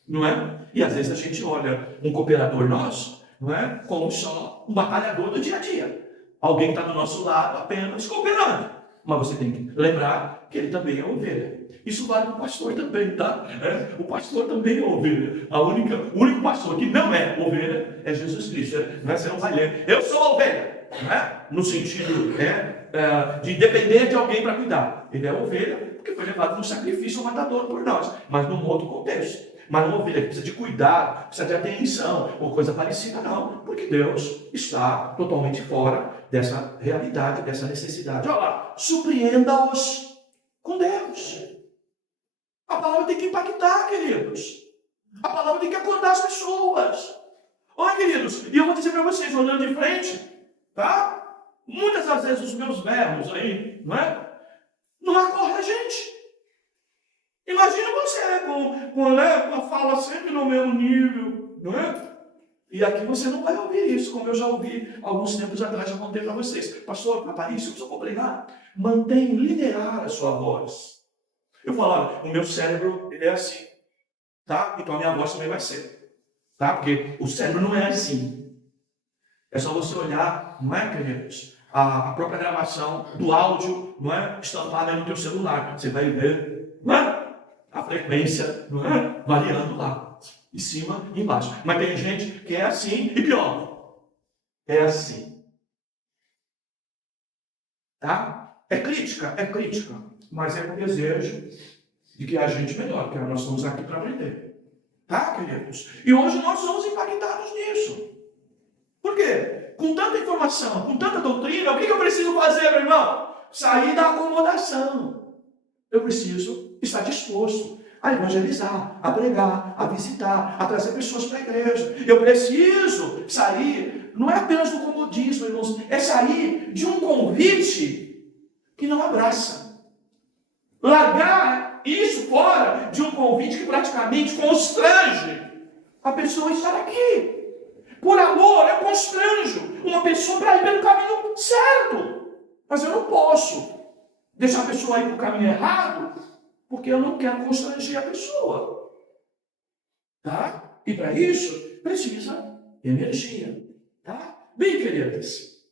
Não é? E às vezes a gente olha um cooperador nosso, não é? Como só um batalhador do dia a dia. Alguém está do nosso lado apenas cooperando. Mas você tem que lembrar que ele também é ovelha. Isso vale para o pastor também, tá? O pastor também é ovelha. O único pastor que não é ovelha é Jesus Cristo. Não é? Você não vai ler. Eu sou ovelha. Não é? No sentido de depender de alguém para cuidar. Ele é ovelha porque foi levado no sacrifício matador por nós. Mas num outro contexto. Mas uma ovelha que precisa de cuidado, precisa de atenção, ou coisa parecida, não. Porque Deus está totalmente fora dessa realidade, dessa necessidade. Olha lá, surpreenda-os com Deus. A palavra tem que impactar, queridos. A palavra tem que acordar as pessoas. Olha, queridos, e eu vou dizer para vocês, olhando de frente, tá? Muitas das vezes os meus verbos aí, não é? Não acordam a gente. Imagina você com a fala sempre no mesmo nível, não é? E aqui você não vai ouvir isso, como eu já ouvi alguns tempos atrás, já contei para vocês. Pastor, Aparício, eu só vou pregar. Mantém liderar a sua voz. Eu falo, olha, o meu cérebro ele é assim, tá? Então a minha voz também vai ser, tá? Porque o cérebro não é assim. É só você olhar, não é, queridos? A própria gravação do áudio, não é? Estampada aí no teu celular. Você vai ver, não é? A frequência, não é? Variando lá, em cima e embaixo. Mas tem gente que é assim e pior. É assim. Tá? É crítica, mas é um desejo de que a gente melhore, porque nós estamos aqui para aprender. Tá, queridos? E hoje nós somos impactados nisso. Por quê? Com tanta informação, com tanta doutrina, o que eu preciso fazer, meu irmão? Sair da acomodação. Eu preciso estar disposto a evangelizar, a pregar, a visitar, a trazer pessoas para a igreja. Eu preciso sair, não é apenas do comodismo, irmãos, é sair de um convite que não abraça. Largar isso fora de um convite que praticamente constrange a pessoa a estar aqui. Por amor, eu constranjo uma pessoa para ir pelo caminho certo. Mas eu não posso deixar a pessoa ir para o caminho errado, porque eu não quero constranger a pessoa. Tá? E para isso, precisa de energia. Tá? Bem, queridas,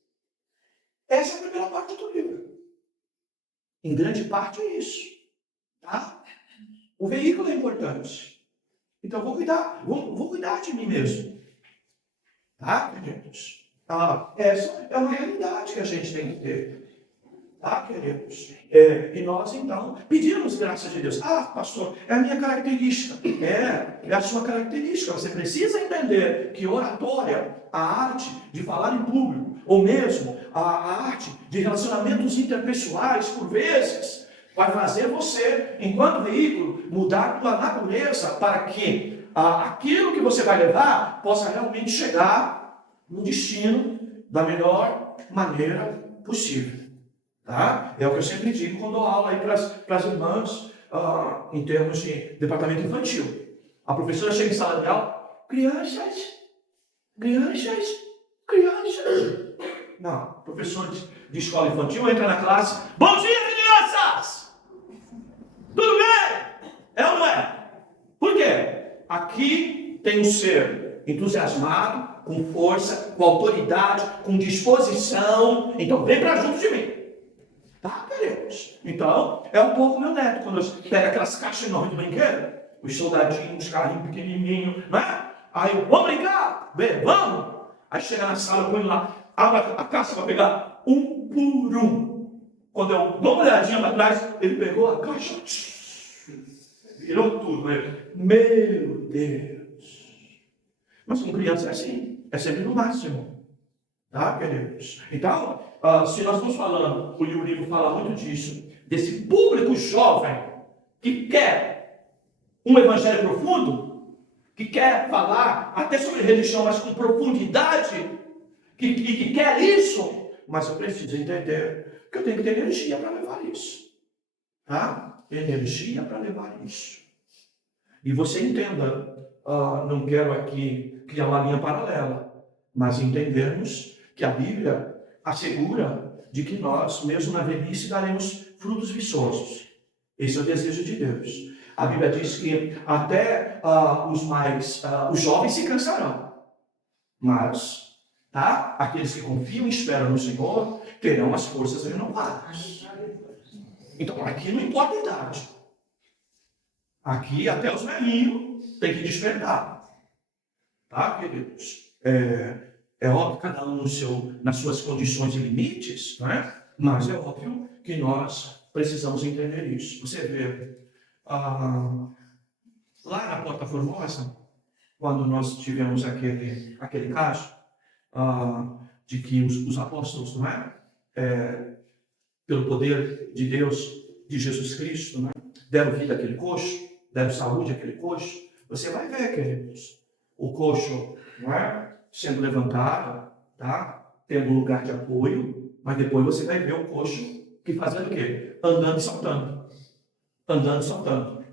essa é a primeira parte do livro. Em grande parte é isso. Tá? O veículo é importante. Então, vou cuidar de mim mesmo. Tá, queridos? Essa é uma realidade que a gente tem que ter. Tá, queridos? E nós, então, pedimos graças de Deus. Pastor, é a minha característica. É a sua característica. Você precisa entender que oratória, a arte de falar em público, ou mesmo a arte de relacionamentos interpessoais, por vezes, vai fazer você, enquanto veículo, mudar a tua natureza para que aquilo que você vai levar possa realmente chegar no destino da melhor maneira possível. Tá? É o que eu sempre digo quando dou aula aí para as irmãs em termos de departamento infantil. A professora chega em sala de aula, crianças. Não, professor de escola infantil entra na classe, bom dia, crianças! Tudo bem? É ou não é? Por quê? Aqui tem um ser entusiasmado, com força, com autoridade, com disposição. Então vem para junto de mim. Tá, queridos? Então, é um pouco meu neto, quando eu pego aquelas caixas enormes de brinquedo, os soldadinhos, os carrinhos pequenininhos, não é? Aí eu, vamos brincar? Bem, vamos! Aí chega na sala, eu ponho lá, abre a caixa para pegar um por um. Quando eu dou uma olhadinha para trás, ele pegou a caixa, virou tudo. Meu Deus! Mas com criança é assim, é sempre no máximo. Tá, queridos? Então, se nós estamos falando, o livro fala muito disso, desse público jovem que quer um evangelho profundo, que quer falar até sobre religião, mas com profundidade, que quer isso, mas eu preciso entender que eu tenho que ter energia para levar isso. Tá? Energia para levar isso. E você entenda, não quero aqui criar uma linha paralela, mas entendermos que a Bíblia assegura de que nós, mesmo na velhice, daremos frutos viçosos. Esse é o desejo de Deus. A Bíblia diz que até os jovens se cansarão, mas aqueles que confiam e esperam no Senhor terão as forças renovadas. Então aqui não importa a idade. Aqui até os velhinhos têm que despertar. Tá, queridos? É óbvio, cada um nas suas condições e limites, não é? Mas é óbvio que nós precisamos entender isso. Você vê, lá na Porta Formosa, quando nós tivemos aquele caso de que os apóstolos, não é? Pelo poder de Deus, de Jesus Cristo, não é? Deram vida àquele coxo, deram saúde àquele coxo. Você vai ver, queridos, o coxo, não é? Sendo levantado, tá? Tendo um lugar de apoio, mas depois você vai ver o coxo que fazendo o quê? Andando e saltando. Andando e saltando.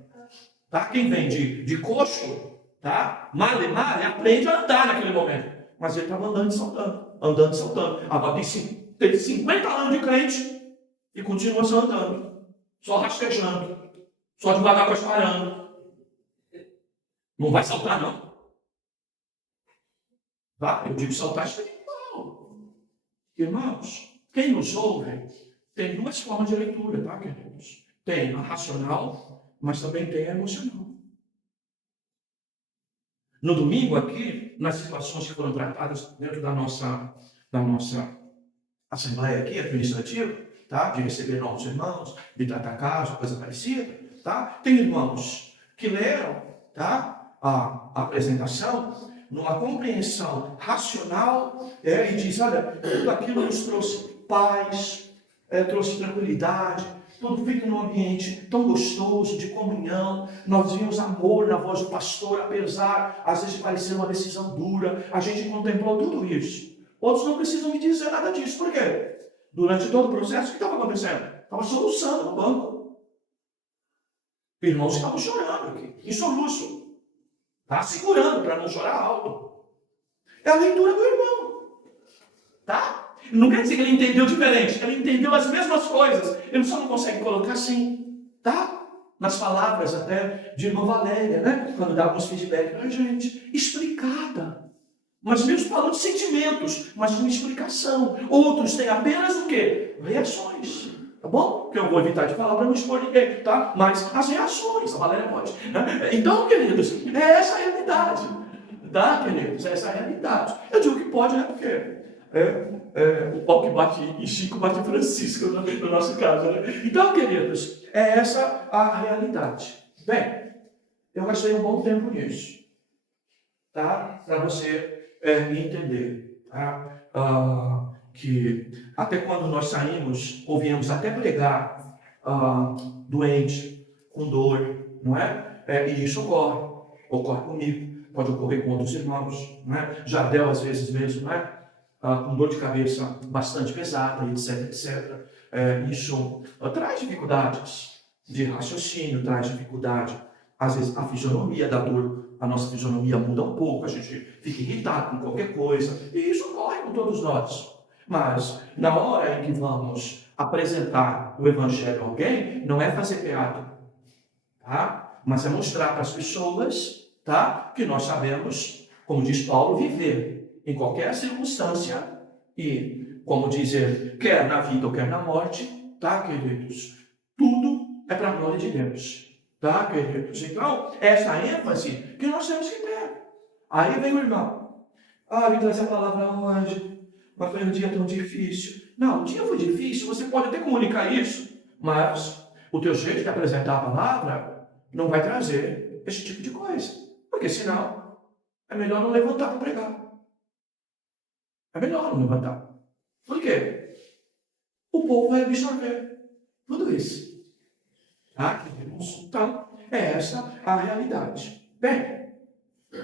Tá? Quem vem de coxo, tá? Male aprende a andar naquele momento. Mas ele estava andando e saltando. Andando e saltando. Agora tem 50 anos de crente e continua só andando. Só rastejando. Só devagar parando. Não vai saltar, não. Tá? Eu digo saltar espiritual. Irmãos, quem nos ouve tem duas formas de leitura, tá, queridos? Tem a racional, mas também tem a emocional. No domingo aqui, nas situações que foram tratadas dentro da nossa assembleia aqui, administrativa, tá? De receber novos irmãos, de tratar caso, coisa parecida, tá? Tem irmãos que leram, tá? A apresentação numa compreensão racional, e diz, olha, tudo aquilo nos trouxe paz, trouxe tranquilidade, tudo feito num ambiente tão gostoso, de comunhão. Nós vimos amor na voz do pastor, apesar, às vezes, de parecer uma decisão dura. A gente contemplou tudo isso. Outros não precisam me dizer nada disso. Por quê? Durante todo o processo, o que estava acontecendo? Estava soluçando no banco. Irmãos estavam chorando aqui, em soluço. Tá segurando para não chorar alto. É a leitura do irmão. Tá? Não quer dizer que ele entendeu diferente. Ele entendeu as mesmas coisas. Ele só não consegue colocar assim. Tá? Nas palavras até de irmã Valéria, né? Quando dá alguns feedback para a gente. Explicada. Mas mesmo falando de sentimentos, mas com explicação. Outros têm apenas o quê? Reações. Tá bom? Que eu vou evitar de falar para não expor ninguém, tá? Mas as reações, a Valéria pode. Né? Então, queridos, é essa a realidade. Tá, queridos? É essa a realidade. Eu digo que pode, né? Porque o pau que bate em Chico bate em Francisco, no nosso caso, né? Então, queridos, é essa a realidade. Bem, eu gastei um bom tempo nisso. Tá? Para você entender, tá? Que até quando nós saímos, ou viemos até pregar doente, com dor, não é? E isso ocorre comigo, pode ocorrer com outros irmãos, não é? Jardel às vezes mesmo, não é? Com dor de cabeça bastante pesada, etc, etc. Isso traz dificuldades de raciocínio, traz dificuldade, às vezes a fisionomia da dor, a nossa fisionomia muda um pouco, a gente fica irritado com qualquer coisa, e isso ocorre com todos nós. Mas, na hora em que vamos apresentar o Evangelho a alguém, não é fazer piada, tá? Mas é mostrar para as pessoas, tá? Que nós sabemos, como diz Paulo, viver em qualquer circunstância e, como dizer, quer na vida ou quer na morte, tá, queridos? Tudo é para a glória de Deus. Tá, queridos? Então, essa ênfase que nós temos que ter. Aí vem o irmão. Me traz a palavra hoje. Mas foi um dia tão difícil. Não, o dia foi difícil. Você pode até comunicar isso. Mas o teu jeito de apresentar a palavra não vai trazer esse tipo de coisa. Porque senão, é melhor não levantar para pregar. É melhor não levantar. Por quê? O povo vai absorver tudo isso. Tá, queridos? Então, é essa a realidade. Bem,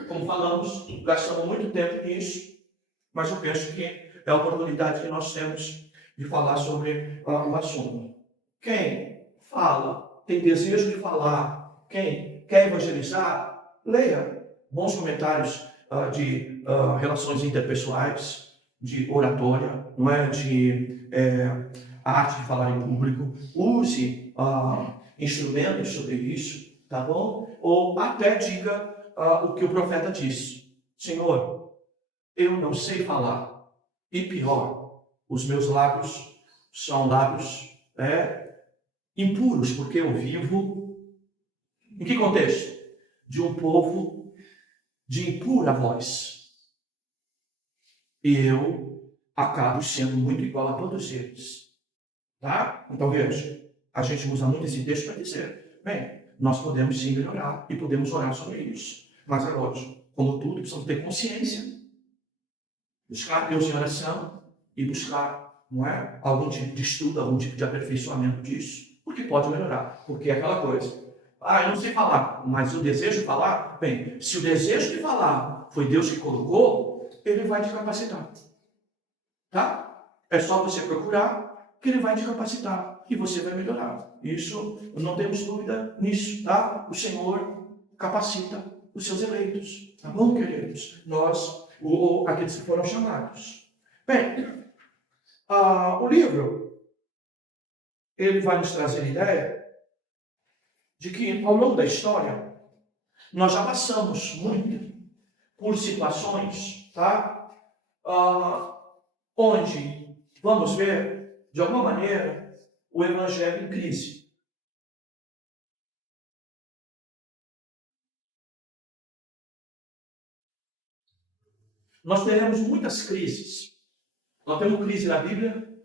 como falamos, gastamos muito tempo nisso, mas eu penso que é a oportunidade que nós temos de falar sobre o assunto. Quem fala, tem desejo de falar, quem quer evangelizar, leia bons comentários de relações interpessoais, de oratória, não é? De arte de falar em público. Use instrumentos sobre isso, tá bom? Ou até diga o que o profeta disse. Senhor, eu não sei falar. E pior, os meus lábios são lábios impuros, porque eu vivo em que contexto? De um povo de impura voz. E eu acabo sendo muito igual a todos eles. Tá? Então veja, a gente usa muito esse texto para dizer, bem, nós podemos sim melhorar e podemos orar sobre isso. Mas é lógico, como tudo, precisamos ter consciência. Buscar Deus em oração e buscar, não é, algum tipo de estudo, algum tipo de aperfeiçoamento disso, porque pode melhorar. Porque é aquela coisa, eu não sei falar, mas o desejo de falar, bem, se o desejo de falar foi Deus que colocou, Ele vai te capacitar. Tá? É só você procurar que Ele vai te capacitar e você vai melhorar. Isso, não temos dúvida nisso, tá? O Senhor capacita os seus eleitos, tá bom, queridos? Nós, aqueles que foram chamados. Bem, o livro, ele vai nos trazer a ideia de que, ao longo da história, nós já passamos muito por situações, tá? Onde, vamos ver, de alguma maneira, o Evangelho em crise. Nós teremos muitas crises. Nós temos crise na Bíblia,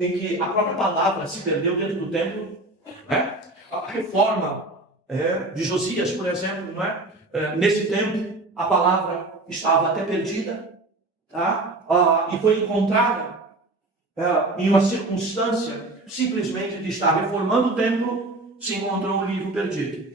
em que a própria palavra se perdeu dentro do templo. Né? A reforma de Josias, por exemplo, não é? Nesse tempo, a palavra estava até perdida, tá? E foi encontrada em uma circunstância simplesmente de estar reformando o templo, se encontrou um livro perdido.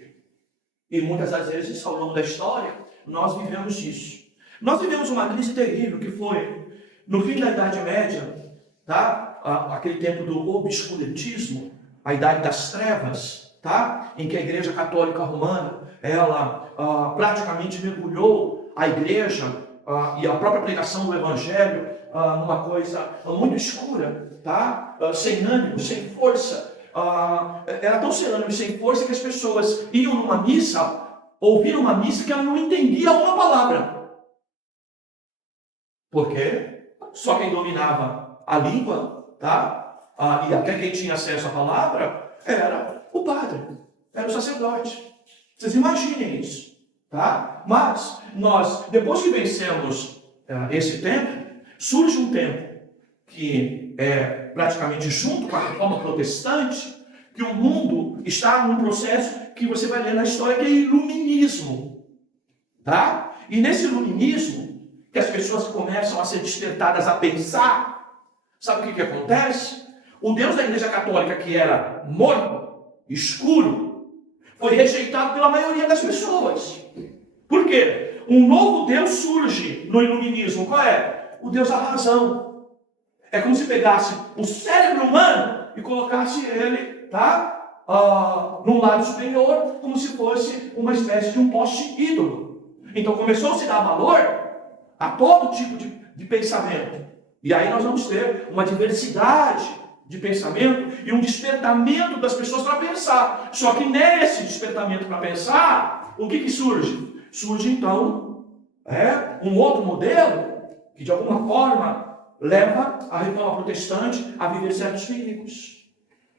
E muitas das vezes, ao longo da história, nós vivemos isso. Nós vivemos uma crise terrível que foi, no fim da Idade Média, tá? Aquele tempo do obscurantismo, a Idade das Trevas, tá? Em que a Igreja Católica Romana, ela praticamente mergulhou a Igreja e a própria pregação do Evangelho numa coisa muito escura, tá? Sem ânimo, sem força. Era tão sem ânimo e sem força que as pessoas iam numa missa, ouviram uma missa que ela não entendia uma palavra. Por quê? Só quem dominava a língua, tá? E até quem tinha acesso à palavra, era o padre, era o sacerdote. Vocês imaginem isso, tá? Mas nós, depois que vencemos esse tempo, surge um tempo que é praticamente junto com a reforma protestante, que o mundo está num processo que você vai ler na história, que é iluminismo, tá? E nesse iluminismo, que as pessoas começam a ser despertadas a pensar, sabe o que acontece? O Deus da Igreja Católica, que era morno, escuro, foi rejeitado pela maioria das pessoas. Por quê? Um novo Deus surge no iluminismo. Qual é? O Deus da razão. É como se pegasse o cérebro humano e colocasse ele, tá? Num lado superior, como se fosse uma espécie de um poste ídolo. Então começou a se dar valor a todo tipo de pensamento. E aí nós vamos ter uma diversidade de pensamento e um despertamento das pessoas para pensar. Só que nesse despertamento para pensar, o que surge? Surge então um outro modelo que de alguma forma leva a reforma protestante a viver certos perigos.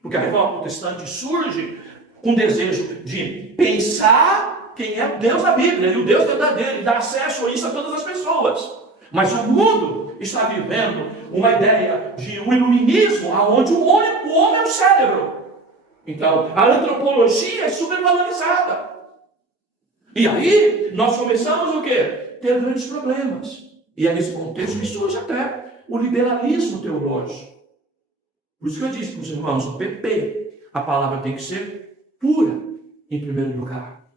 Porque a reforma protestante surge com o desejo de pensar quem é o Deus da Bíblia, e o Deus verdadeiro, e dar acesso a isso a todas as pessoas. Mas o mundo está vivendo uma ideia de um iluminismo onde o homem é o cérebro. Então, a antropologia é supervalorizada. E aí, nós começamos o quê? Ter grandes problemas. E é nesse contexto que surge até o liberalismo teológico. Por isso que eu disse para os irmãos, o PP, a palavra tem que ser pura, em primeiro lugar.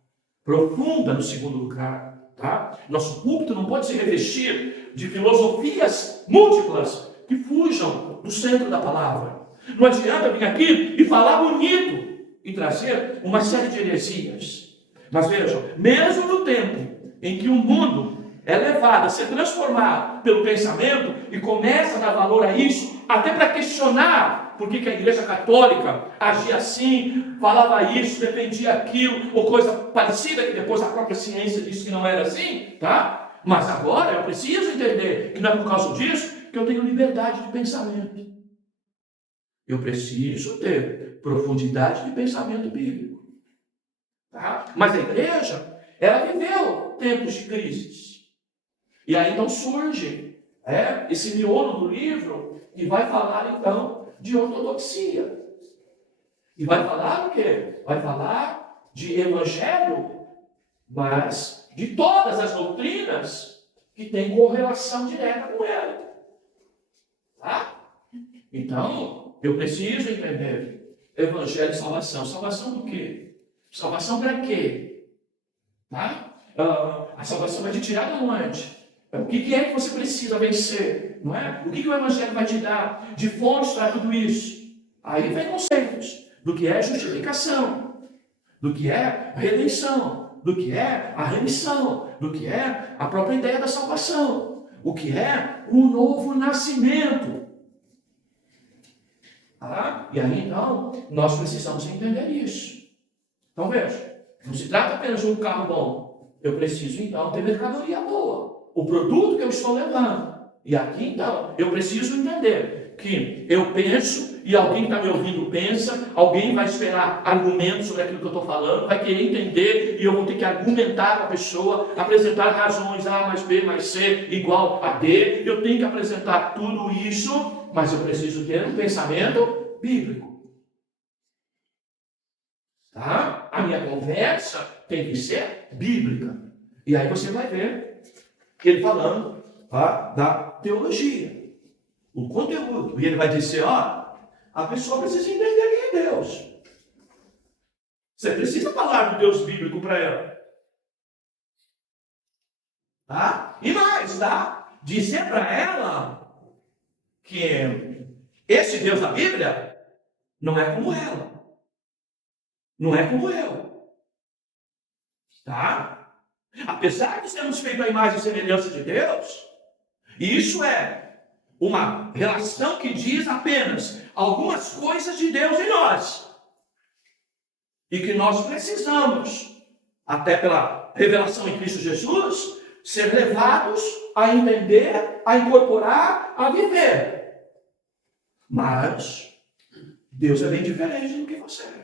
Profunda, no segundo lugar. Tá? Nosso púlpito não pode se revestir de filosofias múltiplas que fujam do centro da palavra. Não adianta vir aqui e falar bonito e trazer uma série de heresias. Mas vejam, mesmo no tempo em que o mundo é levado a ser transformado pelo pensamento e começa a dar valor a isso, até para questionar por que a Igreja Católica agia assim, falava isso, defendia aquilo, ou coisa parecida, que depois a própria ciência disse que não era assim, tá? Mas agora eu preciso entender que não é por causa disso que eu tenho liberdade de pensamento. Eu preciso ter profundidade de pensamento bíblico. Tá? Mas a igreja, ela viveu tempos de crises. E aí então surge esse miolo do livro que vai falar então de ortodoxia. E vai falar o quê? Vai falar de evangelho, mas de todas as doutrinas que têm correlação direta com ela. Tá? Então, eu preciso entender evangelho e salvação. Salvação do quê? Salvação para quê? Tá? A salvação vai te tirar de onde? O que é que você precisa vencer? Não é? O que o Evangelho vai te dar de fontes para tudo isso? Aí vem conceitos do que é justificação, do que é redenção, do que é a remissão, do que é a própria ideia da salvação, o que é o novo nascimento. E aí então, nós precisamos entender isso. Então veja, não se trata apenas de um carro bom. Eu preciso então ter mercadoria boa. O produto que eu estou levando. E aqui então, eu preciso entender que eu penso e alguém que está me ouvindo pensa, alguém vai esperar argumentos sobre aquilo que eu estou falando, vai querer entender e eu vou ter que argumentar com a pessoa, apresentar razões A mais B mais C igual a D. Eu tenho que apresentar tudo isso, mas eu preciso ter um pensamento bíblico. Tá? A minha conversa tem que ser bíblica. E aí você vai ver ele falando da teologia, o conteúdo. E ele vai dizer, a pessoa precisa entender quem é Deus. Você precisa falar do Deus bíblico para ela. Tá? E mais, tá? Dizer para ela que esse Deus da Bíblia não é como ela. Não é como eu. Tá? Apesar de sermos feitos à imagem e semelhança de Deus, isso é uma relação que diz apenas algumas coisas de Deus em nós. E que nós precisamos, até pela revelação em Cristo Jesus, ser levados a entender, a incorporar, a viver. Mas Deus é bem diferente do que você é.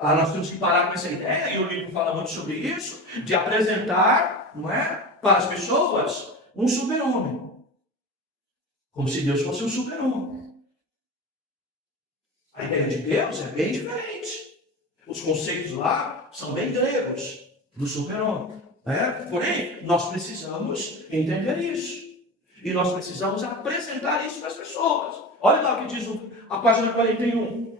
Nós temos que parar com essa ideia, e o livro fala muito sobre isso, de apresentar, não é, para as pessoas um super-homem. Como se Deus fosse um super-homem. A ideia de Deus é bem diferente. Os conceitos lá são bem gregos, do super-homem. Porém, nós precisamos entender isso. E nós precisamos apresentar isso para as pessoas. Olha lá o que diz a página 41.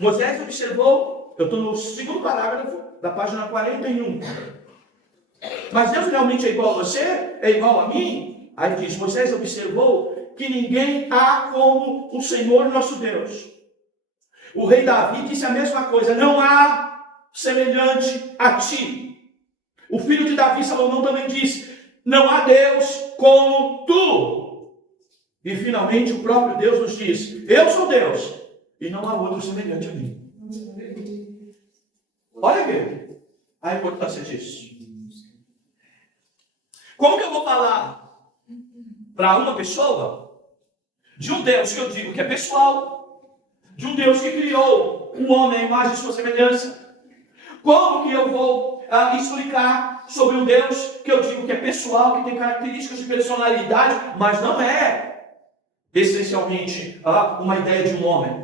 Moisés observou, eu estou no segundo parágrafo da página 41. Mas Deus realmente é igual a você? É igual a mim? Aí diz, Moisés observou que ninguém há como o Senhor nosso Deus. O rei Davi disse a mesma coisa, não há semelhante a ti. O filho de Davi, Salomão, também disse, não há Deus como tu. E finalmente o próprio Deus nos diz, eu sou Deus, e não há outro semelhante a mim. Olha aqui a importância disso. Como que eu vou falar para uma pessoa de um Deus que eu digo que é pessoal, de um Deus que criou um homem à imagem de sua semelhança? Como que eu vou explicar sobre um Deus que eu digo que é pessoal, que tem características de personalidade, mas não é essencialmente uma ideia de um homem?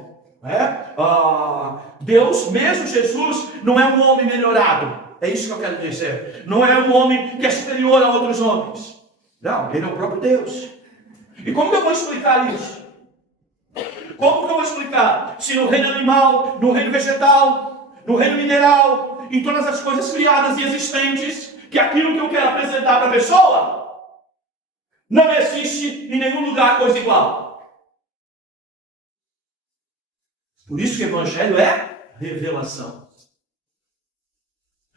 Deus, mesmo Jesus, não é um homem melhorado. É isso que eu quero dizer. Não é um homem que é superior a outros homens. Não, ele é o próprio Deus. E como que eu vou explicar isso? Como que eu vou explicar? Se no reino animal, no reino vegetal, no reino mineral, em todas as coisas criadas e existentes, que aquilo que eu quero apresentar para a pessoa, não existe em nenhum lugar coisa igual. Por isso que o Evangelho é revelação.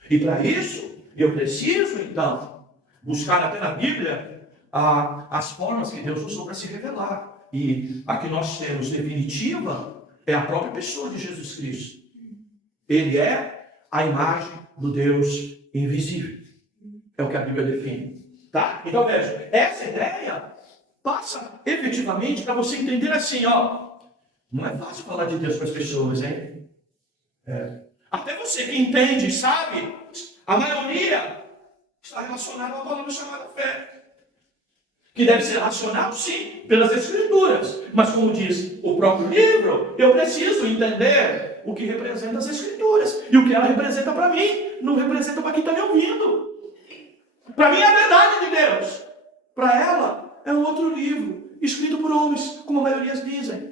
E para isso, eu preciso, então, buscar até na Bíblia as formas que Deus usou para se revelar. E a que nós temos definitiva é a própria pessoa de Jesus Cristo. Ele é a imagem do Deus invisível. É o que a Bíblia define. Tá? Então veja, essa ideia passa efetivamente para você entender assim, não é fácil falar de Deus para as pessoas, hein? Até você que entende, sabe, a maioria está relacionada a uma palavra chamada fé. Que deve ser racional, sim, pelas Escrituras. Mas como diz o próprio livro, eu preciso entender o que representa as Escrituras. E o que ela representa para mim, não representa para quem está me ouvindo. Para mim é a verdade de Deus. Para ela é um outro livro, escrito por homens, como a maioria dizem.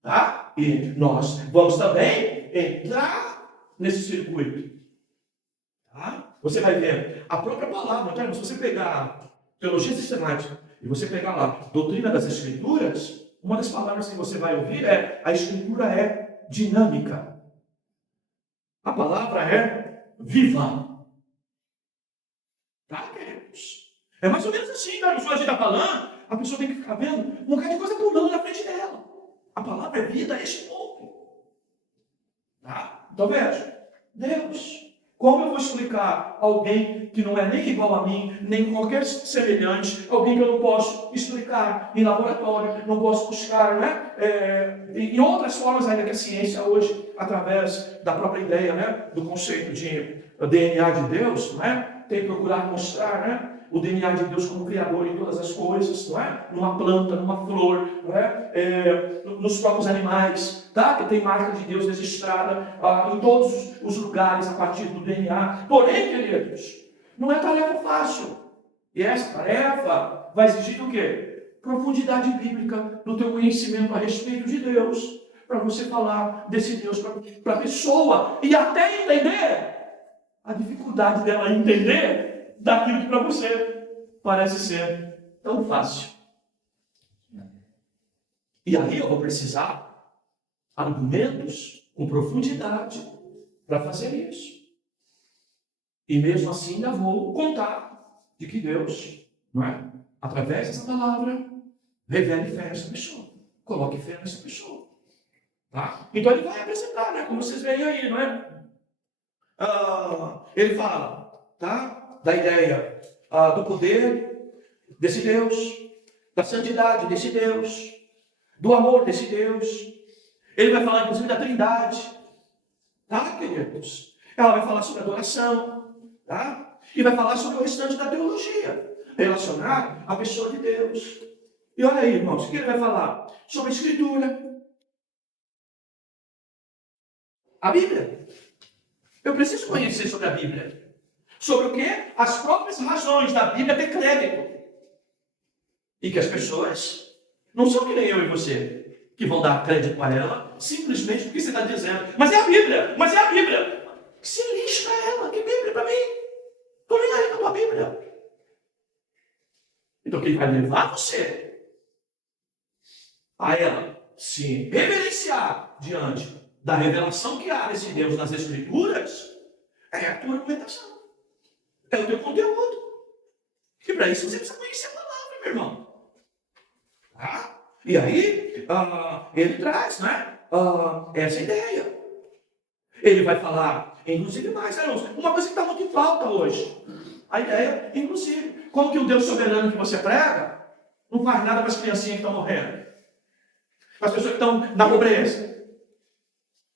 Tá? E nós vamos também entrar nesse circuito. Tá? Você vai ver a própria palavra, tá? Se você pegar teologia sistemática e você pegar lá doutrina das Escrituras, uma das palavras que você vai ouvir é a Escritura é dinâmica. A palavra é viva. Tá, queridos? É mais ou menos assim, tá? A gente está falando, a pessoa tem que ficar vendo um bocado de coisa pulando na frente dela. A palavra é vida a este ponto. Tá? Então veja, Deus. Como eu vou explicar alguém que não é nem igual a mim, nem qualquer semelhante, alguém que eu não posso explicar em laboratório, não posso buscar, né? Em outras formas ainda que a ciência hoje, através da própria ideia, né? Do conceito de DNA de Deus, né? Tem procurado mostrar, né? O DNA de Deus como criador em todas as coisas, não é? Numa planta, numa flor, não é? Nos próprios animais, tá? Que tem marca de Deus registrada em todos os lugares a partir do DNA. Porém, queridos, não é tarefa fácil. E essa tarefa vai exigir o quê? profundidade bíblica no teu conhecimento a respeito de Deus, para você falar desse Deus para a pessoa e até entender a dificuldade dela entender daquilo que para você parece ser tão fácil. E aí eu vou precisar argumentos com profundidade para fazer isso. E mesmo assim ainda vou contar de que Deus, não é? Através dessa palavra, revele fé nessa pessoa. Coloque fé nessa pessoa. Tá? Então ele vai apresentar, né? Como vocês veem aí, não é? Ele fala, tá? Da ideia do poder desse Deus, da santidade desse Deus, do amor desse Deus. Ele vai falar, inclusive, da Trindade. Tá, queridos? Ela vai falar sobre adoração, tá? E vai falar sobre o restante da teologia, relacionar a pessoa de Deus. E olha aí, irmãos, o que ele vai falar? Sobre a Escritura. A Bíblia. Eu preciso conhecer sobre a Bíblia. Sobre o quê? As próprias razões da Bíblia ter crédito. E que as pessoas não são que nem eu e você, que vão dar crédito para ela, simplesmente porque você está dizendo, mas é a Bíblia, mas é a Bíblia. Se lixe para ela, que Bíblia para mim? Estou nem aí com a tua Bíblia. Então quem vai levar você a ela se reverenciar diante da revelação que há desse Deus nas Escrituras é a tua argumentação. É o teu conteúdo. E para isso você precisa conhecer a palavra, meu irmão. Tá? E aí, ele traz, né? Essa ideia. Ele vai falar, inclusive mais, né, irmãos? Uma coisa que está muito em falta hoje. A ideia, inclusive, como que o Deus soberano que você prega não faz nada para as criancinhas que estão morrendo. Para as pessoas que estão na pobreza.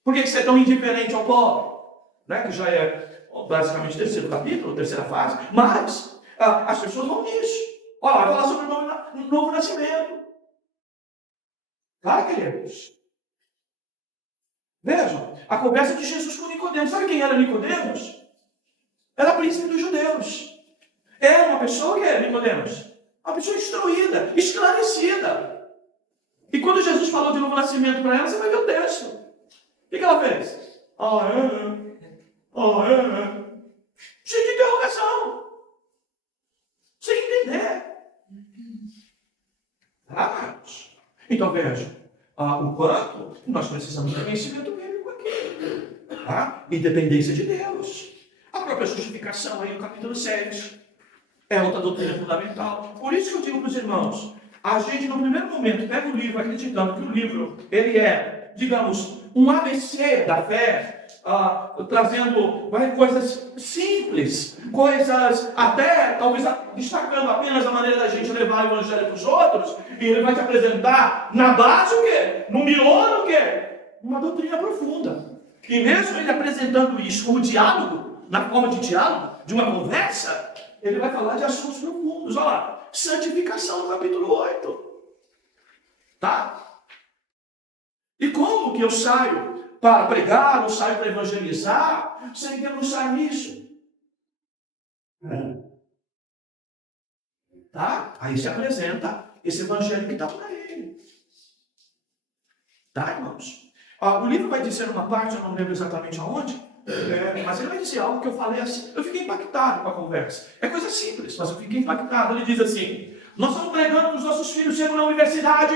Por que você é tão indiferente ao pobre? Né? Que já é basicamente o terceiro capítulo, terceira fase. Mas as pessoas vão nisso. Olha, vai falar sobre o novo nascimento. Tá, queridos? Vejam, a conversa de Jesus com Nicodemos. Sabe quem era Nicodemos? Era príncipe dos judeus. Era uma pessoa que é Nicodemos? Uma pessoa instruída, esclarecida. E quando Jesus falou de novo nascimento para ela, você vai ver o texto. O que ela fez? Cheio de interrogação. Sem entender. Então vejam, o quanto nós precisamos de conhecimento bíblico aqui. Tá? Independência de Deus. A própria justificação aí no capítulo 7. É outra doutrina fundamental. Por isso que eu digo para os irmãos, a gente no primeiro momento pega o livro acreditando que o livro, ele é, digamos, um ABC da fé, trazendo coisas simples, coisas até, talvez destacando apenas a maneira da gente levar o evangelho para os outros, e ele vai te apresentar na base o quê? No miolo o quê? Uma doutrina profunda. E mesmo ele apresentando isso como diálogo, na forma de diálogo, de uma conversa, ele vai falar de assuntos profundos. Olha lá, santificação no capítulo 8. Tá? E como que eu saio para pregar, eu saio para evangelizar, sem debruçar nisso? Tá? Aí se apresenta esse evangelho que está para ele. Tá, irmãos? O livro vai dizer uma parte, eu não lembro exatamente aonde, mas ele vai dizer algo que eu falei assim. Eu fiquei impactado com a conversa. É coisa simples, mas eu fiquei impactado. Ele diz assim: nós estamos pregando que os nossos filhos chegam na universidade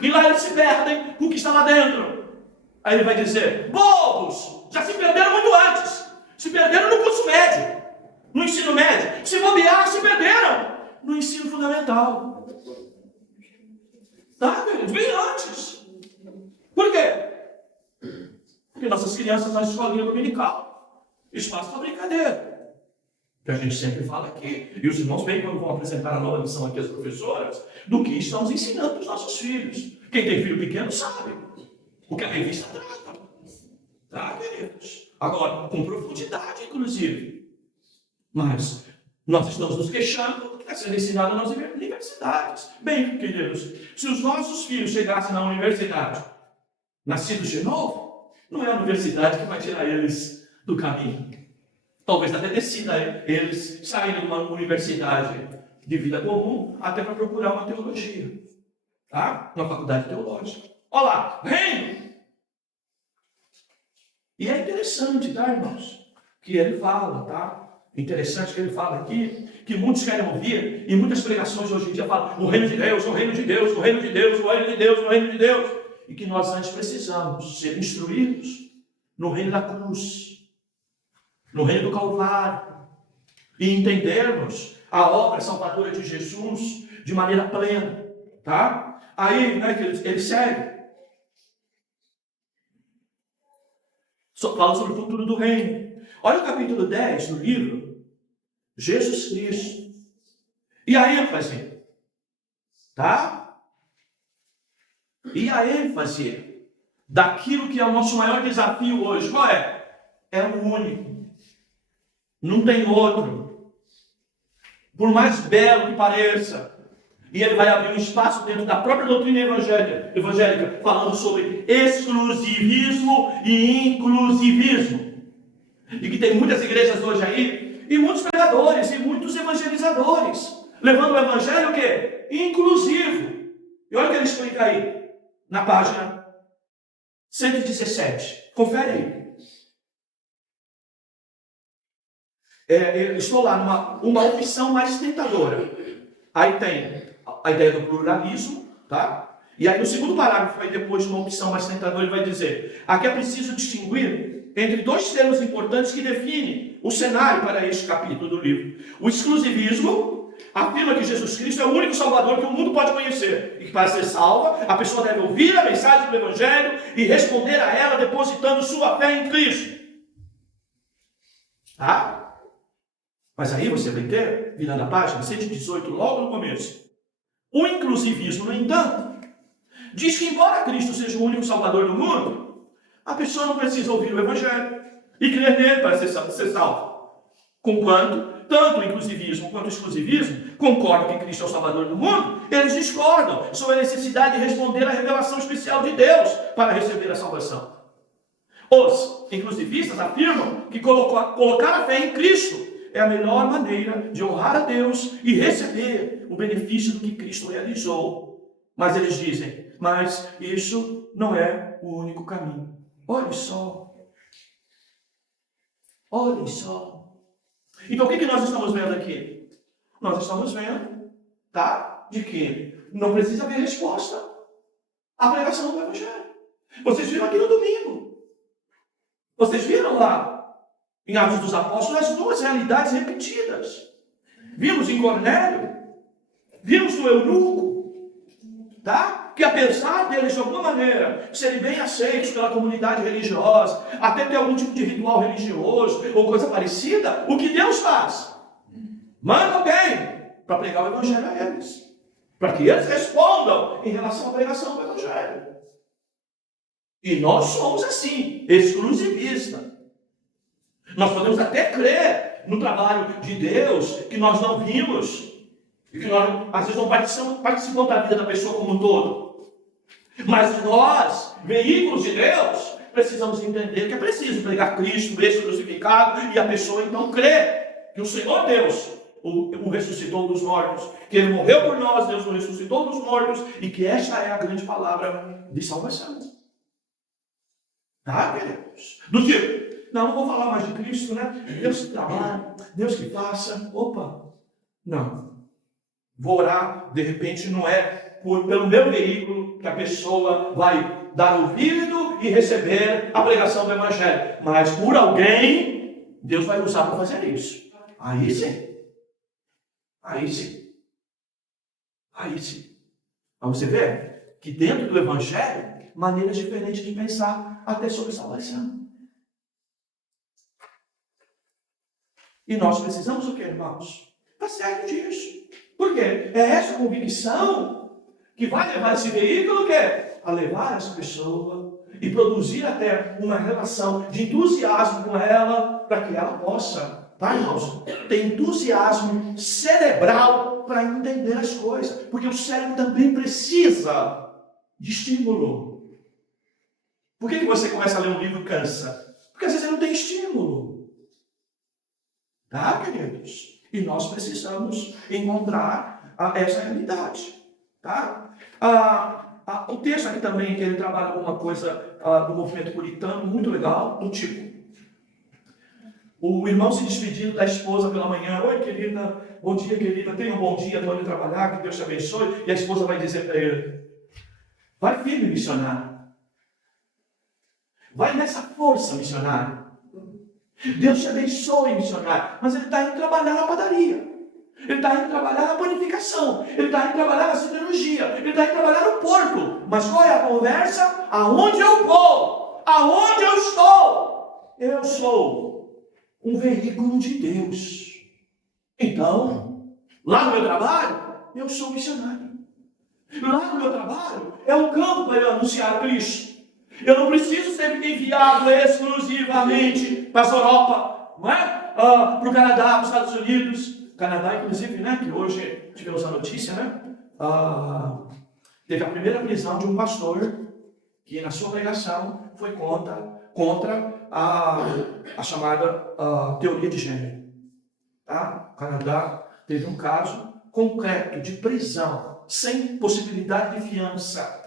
e lá eles se perdem com o que está lá dentro. Aí ele vai dizer: bobos, já se perderam muito antes. Se perderam no curso médio, no ensino médio. Se bobear, se perderam no ensino fundamental. Tá, queridos? Bem antes. Por quê? Porque nossas crianças na escolinha dominical, espaço para brincadeira. Que a gente sempre fala aqui. E os irmãos bem quando vão apresentar a nova lição aqui às professoras, do que estamos ensinando para os nossos filhos. Quem tem filho pequeno sabe o que a revista trata. Tá, queridos? Agora, com profundidade, inclusive. Mas nós estamos nos queixando do que está sendo ensinado nas universidades. Bem, queridos, se os nossos filhos chegassem na universidade, nascidos de novo, não é a universidade que vai tirar eles do caminho. Talvez até decida eles saírem de uma universidade de vida comum, até para procurar uma teologia, tá? Uma faculdade teológica. Olha lá, reino! E é interessante, tá, irmãos? Que ele fala, tá? Interessante que ele fala aqui, que muitos querem ouvir, e muitas pregações hoje em dia falam, o reino de Deus, o reino de Deus, o reino de Deus, o reino de Deus, o reino de Deus. E que nós antes precisamos ser instruídos no reino da cruz, no reino do Calvário, e entendermos a obra salvadora de Jesus de maneira plena, tá? Aí, né, que ele segue. Fala sobre o futuro do reino. Olha o capítulo 10 do livro, Jesus Cristo. E a ênfase, tá? E a ênfase daquilo que é o nosso maior desafio hoje, qual é? É o único. Não tem outro. Por mais belo que pareça. E ele vai abrir um espaço dentro da própria doutrina evangélica, falando sobre exclusivismo e inclusivismo. E que tem muitas igrejas hoje aí, e muitos pregadores, e muitos evangelizadores, levando o evangelho o quê? Inclusivo. E olha o que ele explica aí, na página 117. Confere aí. Eu estou lá numa opção mais tentadora. Aí tem a ideia do pluralismo, tá? E aí no segundo parágrafo, aí depois de uma opção mais tentadora, ele vai dizer: aqui é preciso distinguir entre dois termos importantes que definem o cenário para este capítulo do livro. O exclusivismo afirma que Jesus Cristo é o único Salvador que o mundo pode conhecer, e que para ser salva, a pessoa deve ouvir a mensagem do Evangelho e responder a ela depositando sua fé em Cristo. Tá? Mas aí você vai ter, virando a página 118, logo no começo, o inclusivismo, no entanto, diz que embora Cristo seja o único Salvador do mundo, a pessoa não precisa ouvir o Evangelho e crer nele para ser salvo. Conquanto, tanto o inclusivismo quanto o exclusivismo concordam que Cristo é o Salvador do mundo, eles discordam sobre a necessidade de responder à revelação especial de Deus para receber a salvação. Os inclusivistas afirmam que colocar a fé em Cristo é a melhor maneira de honrar a Deus e receber o benefício do que Cristo realizou. Mas eles dizem, mas isso não é o único caminho. Olhem só. Olhem só. Então o que nós estamos vendo aqui? Nós estamos vendo, tá? De que não precisa haver resposta à pregação do Evangelho. Vocês viram aqui no domingo. Vocês viram lá em Atos dos Apóstolos as duas realidades repetidas. Vimos em Cornélio, vimos no eunuco, tá? Que apesar deles de alguma maneira serem bem aceitos pela comunidade religiosa, até ter algum tipo de ritual religioso ou coisa parecida, o que Deus faz? Manda alguém para pregar o Evangelho a eles, para que eles respondam em relação à pregação do Evangelho. E nós somos assim, exclusivistas. Nós podemos até crer no trabalho de Deus que nós não vimos e que nós, às vezes, não participamos da vida da pessoa como um todo. Mas nós, veículos de Deus, precisamos entender que é preciso pregar Cristo, esse crucificado, e a pessoa então crê que o Senhor Deus o ressuscitou dos mortos, que Ele morreu por nós, Deus o ressuscitou dos mortos, e que esta é a grande palavra de salvação. Tá, queridos? Do tipo, não vou falar mais de Cristo, né? Deus que trabalha, Deus que faça. Opa! Não. Vou orar, de repente não é pelo meu veículo que a pessoa vai dar ouvido e receber a pregação do Evangelho. Mas por alguém, Deus vai usar para fazer isso. Aí sim. Aí sim. Aí sim. Mas você vê que dentro do Evangelho, maneiras diferentes de pensar até sobre salvação. E nós precisamos o que, irmãos? Está certo disso. Por quê? É essa convicção que vai levar esse veículo a levar essa pessoa e produzir até uma relação de entusiasmo com ela, para que ela possa, tá, irmãos, ter entusiasmo cerebral para entender as coisas. Porque o cérebro também precisa de estímulo. Por que você começa a ler um livro e cansa? Porque às vezes você não tem estímulo. Tá, queridos? E nós precisamos encontrar essa realidade. Tá? O texto aqui também, que ele trabalha alguma coisa do movimento puritano, muito legal, do tipo: o irmão se despedindo da esposa pela manhã: oi, querida, bom dia, querida, tenha um bom dia, estou indo trabalhar, que Deus te abençoe. E a esposa vai dizer para ele: vai firme, missionário. Vai nessa força, missionário. Deus te abençoe, missionário. Mas ele está indo trabalhar na padaria. Ele está indo trabalhar na panificação. Ele está indo trabalhar na siderurgia. Ele está indo trabalhar no porto. Mas qual é a conversa? Aonde eu vou? Aonde eu estou? Eu sou um veículo de Deus. Então, lá no meu trabalho, eu sou missionário. Lá no meu trabalho, é um campo para eu anunciar Cristo. Eu não preciso ser enviado exclusivamente para a Europa, não é? Para o Canadá, para os Estados Unidos. Canadá, inclusive, né, que hoje tivemos a notícia, né? Teve a primeira prisão de um pastor que, na sua pregação, foi contra a chamada teoria de gênero. Tá? O Canadá teve um caso concreto de prisão, sem possibilidade de fiança,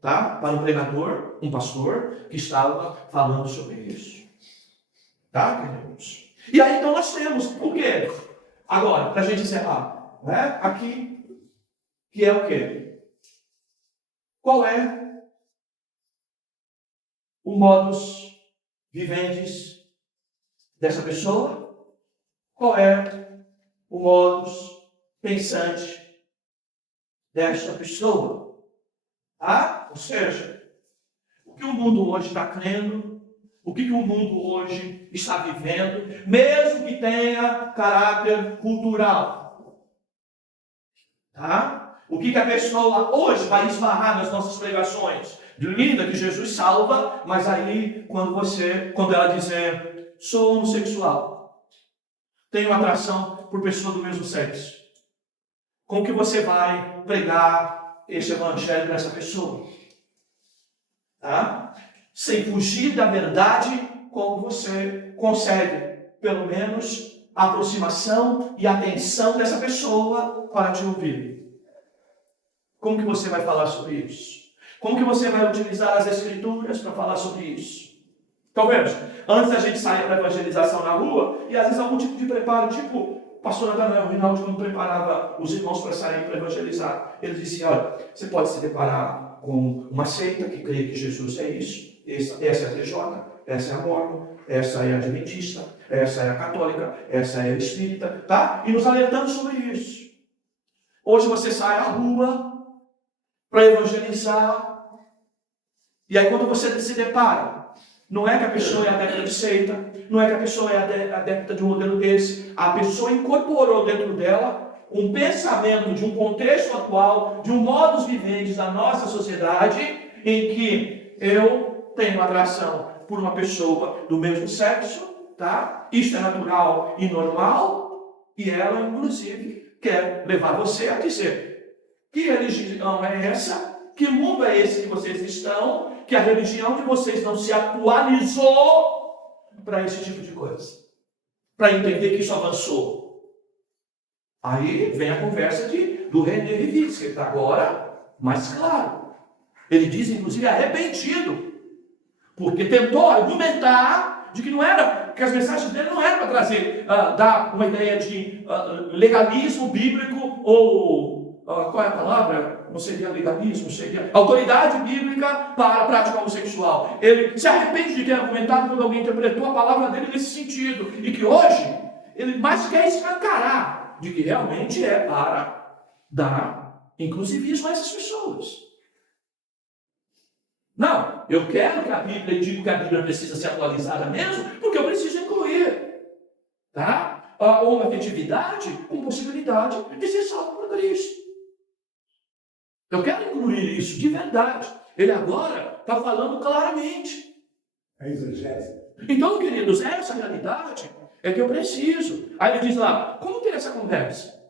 tá? Para um pregador, um pastor, que estava falando sobre isso. Tá, queridos? E aí, então, nós temos o quê? Agora, para a gente encerrar, né? Aqui, que é o quê? Qual é o modus vivendi dessa pessoa? Qual é o modus pensante dessa pessoa? Tá? Ou seja, o que o mundo hoje está crendo, o que o mundo hoje está vivendo, mesmo que tenha caráter cultural. Tá? O que a pessoa hoje vai esbarrar nas nossas pregações? Linda que Jesus salva, mas aí quando ela dizer: sou homossexual, tenho atração por pessoa do mesmo sexo, como que você vai pregar esse evangelho para essa pessoa? Tá? Sem fugir da verdade, como você consegue, pelo menos, a aproximação e a atenção dessa pessoa para te ouvir? Como que você vai falar sobre isso? Como que você vai utilizar as Escrituras para falar sobre isso? Então, veja, antes da gente sair para a evangelização na rua, e às vezes algum tipo de preparo, tipo o pastor Nathanael Rinaldi, quando preparava os irmãos para sair para evangelizar, ele dizia: olha, você pode se deparar com uma seita que crê que Jesus é isso, essa é a TJ, essa é a Mormon, essa é a Adventista, essa é a Católica, essa é a Espírita, tá? E nos alertando sobre isso. Hoje você sai à rua para evangelizar, e aí quando você se depara, não é que a pessoa é adepta de seita, não é que a pessoa é adepta de um modelo desse, a pessoa incorporou dentro dela um pensamento de um contexto atual, de um modus vivendi da nossa sociedade, em que eu tenho atração por uma pessoa do mesmo sexo, tá? Isso é natural e normal, e ela, inclusive, quer levar você a dizer: que religião é essa? Que mundo é esse que vocês estão? Que a religião de vocês não se atualizou para esse tipo de coisa, para entender que isso avançou. Aí vem a conversa do René Rivitz, que ele está agora mais claro. Ele diz, inclusive, arrependido, porque tentou argumentar de que não era, que as mensagens dele não eram para trazer, dar uma ideia de legalismo bíblico ou, qual é a palavra? Não seria legalismo, seria autoridade bíblica para a prática homossexual. Ele se arrepende de ter argumentado quando alguém interpretou a palavra dele nesse sentido, e que hoje ele mais quer escancarar de que realmente é para dar inclusivismo a essas pessoas. Não, eu quero que a Bíblia, digo que a Bíblia precisa ser atualizada mesmo, porque eu preciso incluir, tá? A homoafetividade com possibilidade de ser salvo por Cristo. Eu quero incluir isso de verdade. Ele agora está falando claramente. É exegese. Então, queridos, essa realidade é que eu preciso. Aí ele diz lá: como ter essa conversa?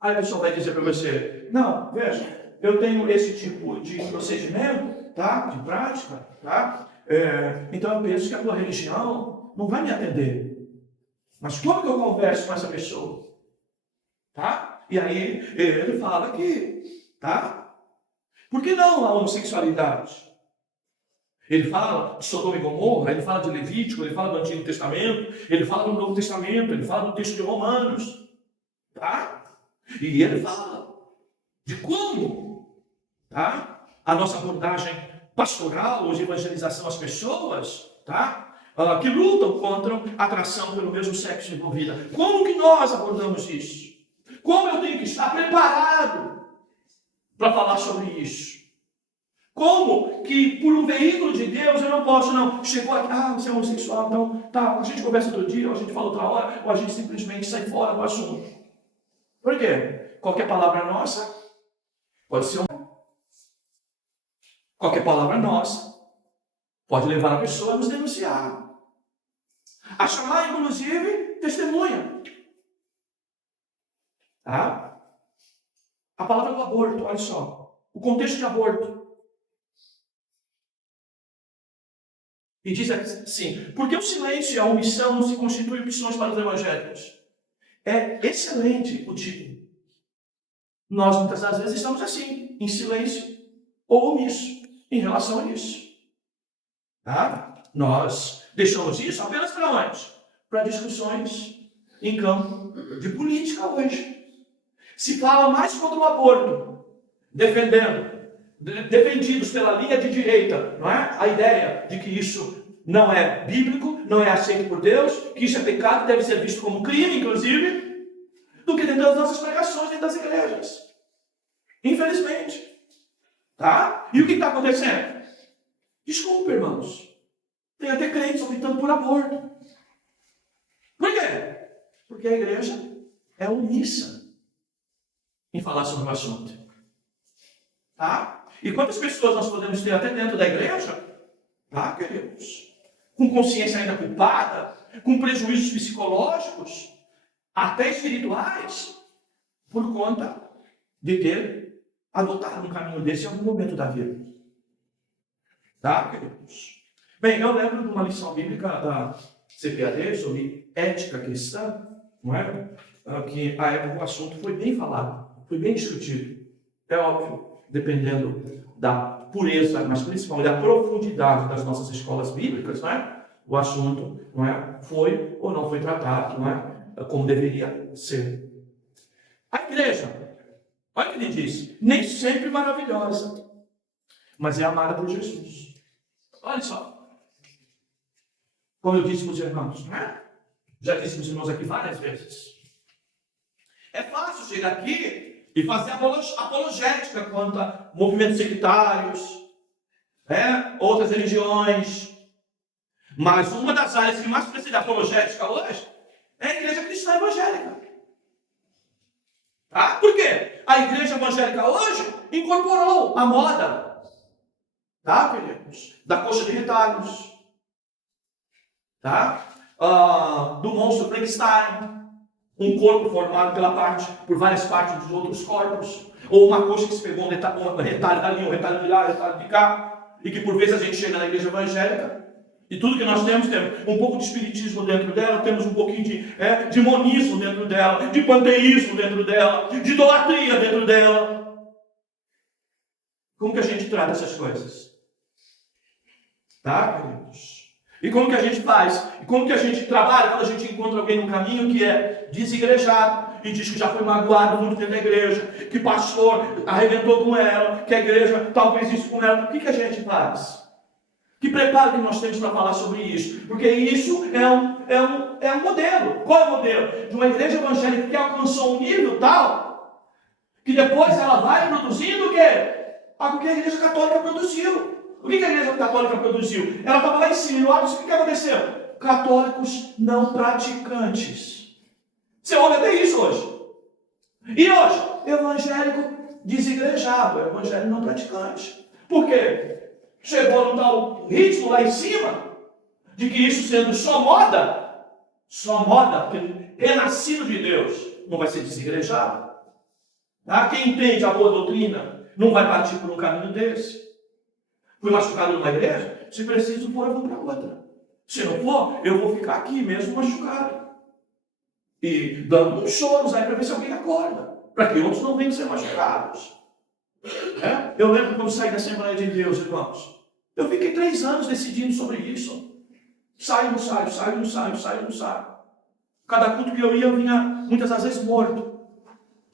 Aí a pessoa vai dizer para você: não, veja, eu tenho esse tipo de procedimento, tá? De prática, tá? Então eu penso que a tua religião não vai me atender. Mas como que eu converso com essa pessoa? Tá? E aí ele fala que, tá? Por que não a homossexualidade? Ele fala de Sodoma e Gomorra, ele fala de Levítico, ele fala do Antigo Testamento, ele fala do Novo Testamento, ele fala do texto de Romanos. Tá? E ele fala de como, tá? A nossa abordagem pastoral ou de evangelização às pessoas, tá? Que lutam contra a atração pelo mesmo sexo envolvida. Como que nós abordamos isso? Como eu tenho que estar preparado para falar sobre isso? Como que por um veículo de Deus eu não posso, não, chegou aqui, você é homossexual, então, tá, a gente conversa outro dia, ou a gente fala outra hora, ou a gente simplesmente sai fora do assunto. Por quê? Qualquer palavra nossa pode ser qualquer palavra nossa pode levar a pessoa a nos denunciar. A chamar, inclusive, testemunha. Tá? A palavra do aborto, olha só. O contexto de aborto. E diz assim, porque o silêncio e a omissão não se constituem opções para os evangélicos. É excelente o título. Nós muitas das vezes estamos assim, em silêncio ou omisso, em relação a isso. Tá? Nós deixamos isso apenas para onde? Para discussões em campo de política hoje. Se fala mais contra o aborto, defendidos pela linha de direita, não é? A ideia de que isso não é bíblico, não é aceito por Deus, que isso é pecado, deve ser visto como crime, inclusive, do que dentro das nossas pregações, dentro das igrejas. Infelizmente. Tá? E o que está acontecendo? Desculpa, irmãos. Tem até crentes optando por aborto. Por quê? Porque a igreja é omissa em falar sobre o assunto. Tá? E quantas pessoas nós podemos ter até dentro da igreja? Tá, queridos? Com consciência ainda culpada, com prejuízos psicológicos, até espirituais, por conta de ter adotado um caminho desse em algum momento da vida. Tá, queridos? Bem, eu lembro de uma lição bíblica da CPAD sobre ética cristã, não é? Que a época o assunto foi bem falado, foi bem discutido. É óbvio, dependendo da pureza, mas principalmente da profundidade das nossas escolas bíblicas, não é? O assunto, não é? Foi ou não foi tratado, não é? Como deveria ser. A igreja, olha o que ele diz, nem sempre maravilhosa, mas é amada por Jesus. Olha só. Como eu disse para os irmãos, não é? Já disse para os irmãos aqui várias vezes. É fácil chegar aqui e fazer apologética contra movimentos sectários, outras religiões. Mas uma das áreas que mais precisa de apologética hoje é a igreja cristã evangélica. Tá? Por quê? A igreja evangélica hoje incorporou a moda, tá, queridos? Da coxa de retalhos, tá? Do monstro Frankenstein, um corpo formado por várias partes dos outros corpos, ou uma coxa que se pegou um retalho dali, um retalho de lá, um retalho de cá, e que por vezes a gente chega na igreja evangélica, e tudo que nós temos um pouco de espiritismo dentro dela, temos um pouquinho de monismo dentro dela, de panteísmo dentro dela, de idolatria dentro dela. Como que a gente trata essas coisas? Tá, queridos? E como que a gente faz? E como que a gente trabalha quando a gente encontra alguém no caminho que é desigrejado e diz que já foi magoado muito dentro da igreja, que o pastor arrebentou com ela, que a igreja talvez isso com ela. O que a gente faz? Que preparo que nós temos para falar sobre isso? Porque isso é um modelo. Qual é o modelo? De uma igreja evangélica que alcançou um nível tal que depois ela vai produzindo o quê? Algo que a igreja católica produziu. O que a igreja católica produziu? Ela estava lá em cima, no ápice, o que aconteceu? Católicos não praticantes. Você ouve até isso hoje. E hoje? Evangélico desigrejado, evangélico não praticante. Por quê? Chegou num tal ritmo lá em cima, de que isso sendo só moda, porque renascido de Deus não vai ser desigrejado. Tá? Quem entende a boa doutrina não vai partir por um caminho desse. Fui machucado numa igreja, se preciso for, eu vou para outra. Se não for, eu vou ficar aqui mesmo machucado. e dando uns choros aí para ver se alguém acorda, para que outros não venham ser machucados. Eu lembro quando saí da Assembleia de Deus, irmãos, eu fiquei 3 anos decidindo sobre isso. Saio, não saio, saio, não saio, saio, não saio. Cada culto que eu ia, eu vinha muitas das vezes morto.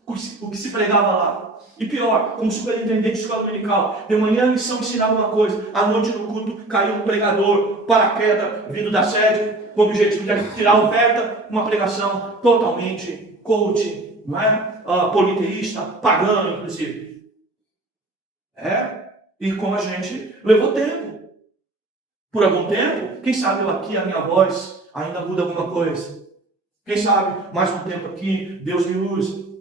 O que se pregava lá. E pior, como superintendente de escola dominical, de manhã a missão ensinava uma coisa, à noite no culto caiu um pregador, paraquedas, vindo da sede, com o objetivo de tirar a oferta, uma pregação totalmente coach, não é? Politeísta, pagano, inclusive. E como a gente levou tempo. Por algum tempo, quem sabe eu aqui, a minha voz, ainda muda alguma coisa. Quem sabe, mais um tempo aqui, Deus me use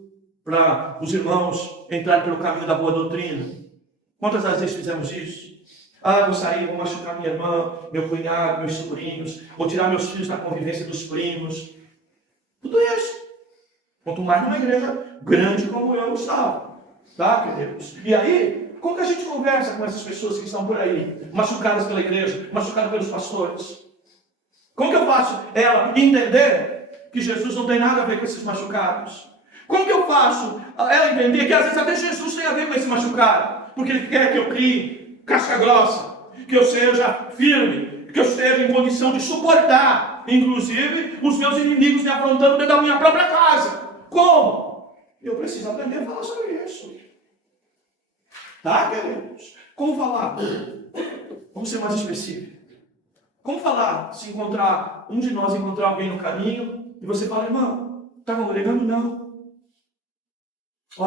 para os irmãos entrarem pelo caminho da boa doutrina. Quantas vezes fizemos isso? Vou sair, vou machucar minha irmã, meu cunhado, meus sobrinhos, vou tirar meus filhos da convivência dos primos. Tudo isso. Quanto mais numa igreja grande como eu estava. Tá, queridos? E aí, como que a gente conversa com essas pessoas que estão por aí, machucadas pela igreja, machucadas pelos pastores? Como que eu faço ela entender que Jesus não tem nada a ver com esses machucados? Como que eu faço ela entender que às vezes até Jesus tem a ver com esse machucado? Porque Ele quer que eu crie casca grossa, que eu seja firme, que eu esteja em condição de suportar, inclusive, os meus inimigos me afrontando dentro da minha própria casa. Como? Eu preciso aprender a falar sobre isso. Tá, queridos? Como falar? Vamos ser mais específicos. Como falar se encontrar, um de nós encontrar alguém no caminho, e você fala, irmão, está congregando? Não.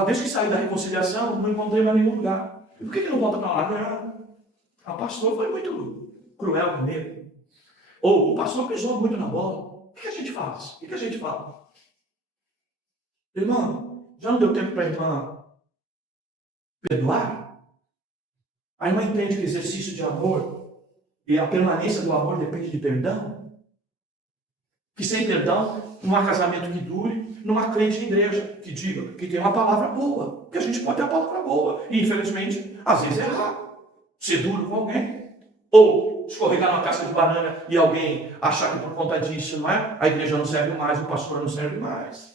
Desde que saí da reconciliação, não encontrei mais nenhum lugar. E por que não volta para lá? Não. O pastor foi muito cruel comigo. Ou o pastor pisou muito na bola. O que a gente faz? O que a gente fala? Irmão, já não deu tempo para a irmã perdoar? A irmã entende que o exercício de amor e a permanência do amor depende de perdão? Que sem perdão não há casamento que dure, não há crente de igreja que diga que tem uma palavra boa. Porque a gente pode ter uma palavra boa. E infelizmente, às vezes errar. Ser duro com alguém. Ou escorregar numa casca de banana e alguém achar que por conta disso, não é? A igreja não serve mais, o pastor não serve mais.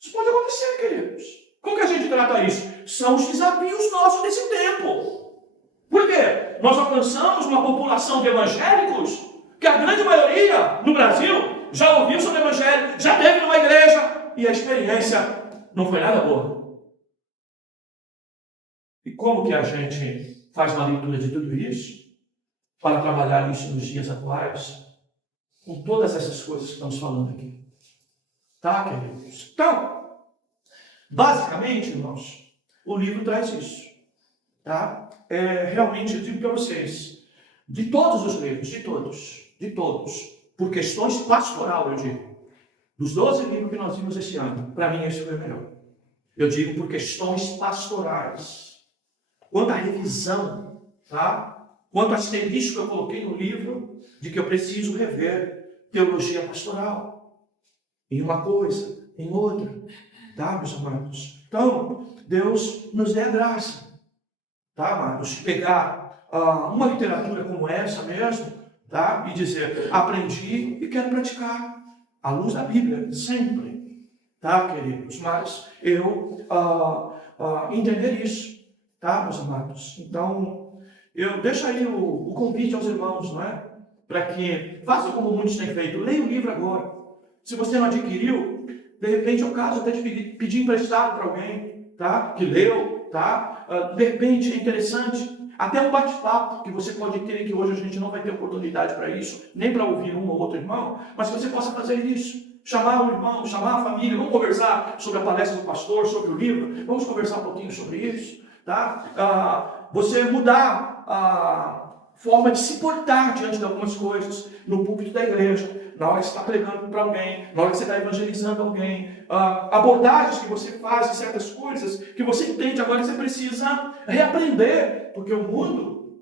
Isso pode acontecer, queridos. Como que a gente trata isso? São os desafios nossos desse tempo. Por quê? Nós alcançamos uma população de evangélicos que a grande maioria no Brasil já ouviu sobre o evangelho, já teve numa igreja e a experiência não foi nada boa. E como que a gente faz uma leitura de tudo isso para trabalhar isso nos dias atuais com todas essas coisas que estamos falando aqui? Tá, queridos? Então, basicamente, irmãos, o livro traz isso. Tá? Realmente, eu digo para vocês, de todos os livros, de todos, por questões pastoral, eu digo, dos 12 livros que nós vimos esse ano, para mim esse foi o melhor. Eu digo por questões pastorais. Quanto à revisão, tá? Quanto à asterisco que eu coloquei no livro, de que eu preciso rever teologia pastoral. Em uma coisa, em outra. Tá, meus amados? Então, Deus nos dê a graça. Tá, amados? Pegar uma literatura como essa mesmo, tá? E dizer, aprendi e quero praticar. À luz da Bíblia, sempre. Tá, queridos? Mas eu entender isso. Tá, meus amados? Então, eu deixo aí o convite aos irmãos, não é? Para que façam como muitos têm feito. Leia o livro agora. Se você não adquiriu, de repente é o caso até de pedir emprestado para alguém, tá? Que leu, tá? De repente é interessante. Até um bate-papo que você pode ter, que hoje a gente não vai ter oportunidade para isso, nem para ouvir um ou outro irmão, mas que você possa fazer isso. Chamar o irmão, chamar a família, vamos conversar sobre a palestra do pastor, sobre o livro, vamos conversar um pouquinho sobre isso. Tá? Você mudar a forma de se portar diante de algumas coisas no púlpito da igreja, na hora que você está pregando para alguém, na hora que você está evangelizando alguém, abordagens que você faz em certas coisas que você entende agora que você precisa reaprender, porque o mundo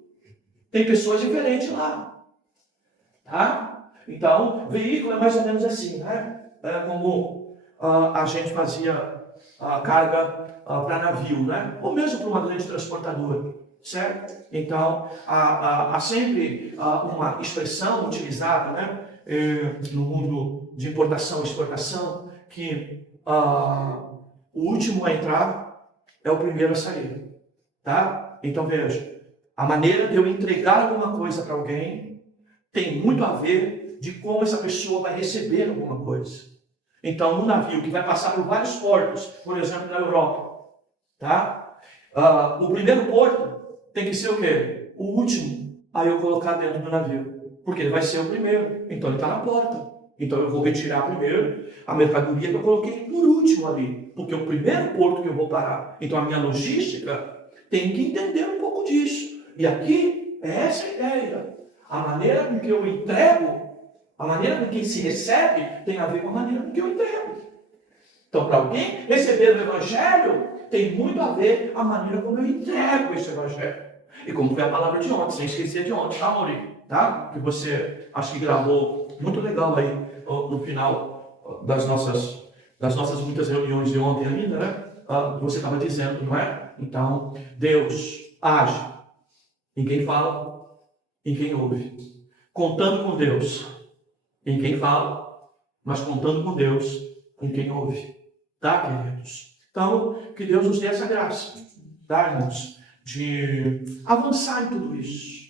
tem pessoas diferentes lá. Tá? Então, veículo é mais ou menos assim, né? Como a gente fazia carga para navio, né? Ou mesmo para uma grande transportadora, certo? Então, há sempre uma expressão utilizada, né? no mundo de importação e exportação, que o último a entrar é o primeiro a sair, tá? Então veja, a maneira de eu entregar alguma coisa para alguém tem muito a ver de como essa pessoa vai receber alguma coisa. Então, um navio que vai passar por vários portos, por exemplo, na Europa, tá? O primeiro porto tem que ser o quê? O último a eu colocar dentro do navio, porque ele vai ser o primeiro, então ele está na porta. Então eu vou retirar primeiro a mercadoria que eu coloquei por último ali, porque é o primeiro porto que eu vou parar. Então a minha logística tem que entender um pouco disso. E aqui é essa a ideia. A maneira com que eu entrego, a maneira com que se recebe, tem a ver com a maneira com que eu entrego. Então, para alguém receber o Evangelho, tem muito a ver a maneira como eu entrego esse Evangelho. E como foi a palavra de ontem, sem esquecer de ontem, tá, Maurício? Tá? Que você, acho que gravou muito legal aí no final das nossas muitas reuniões de ontem ainda, né? Você estava dizendo, não é? Então, Deus age em quem fala, em quem ouve. Contando com Deus em quem fala, mas contando com Deus em quem ouve. Tá, queridos? Então, que Deus nos dê essa graça, tá, irmãos? De avançar em tudo isso.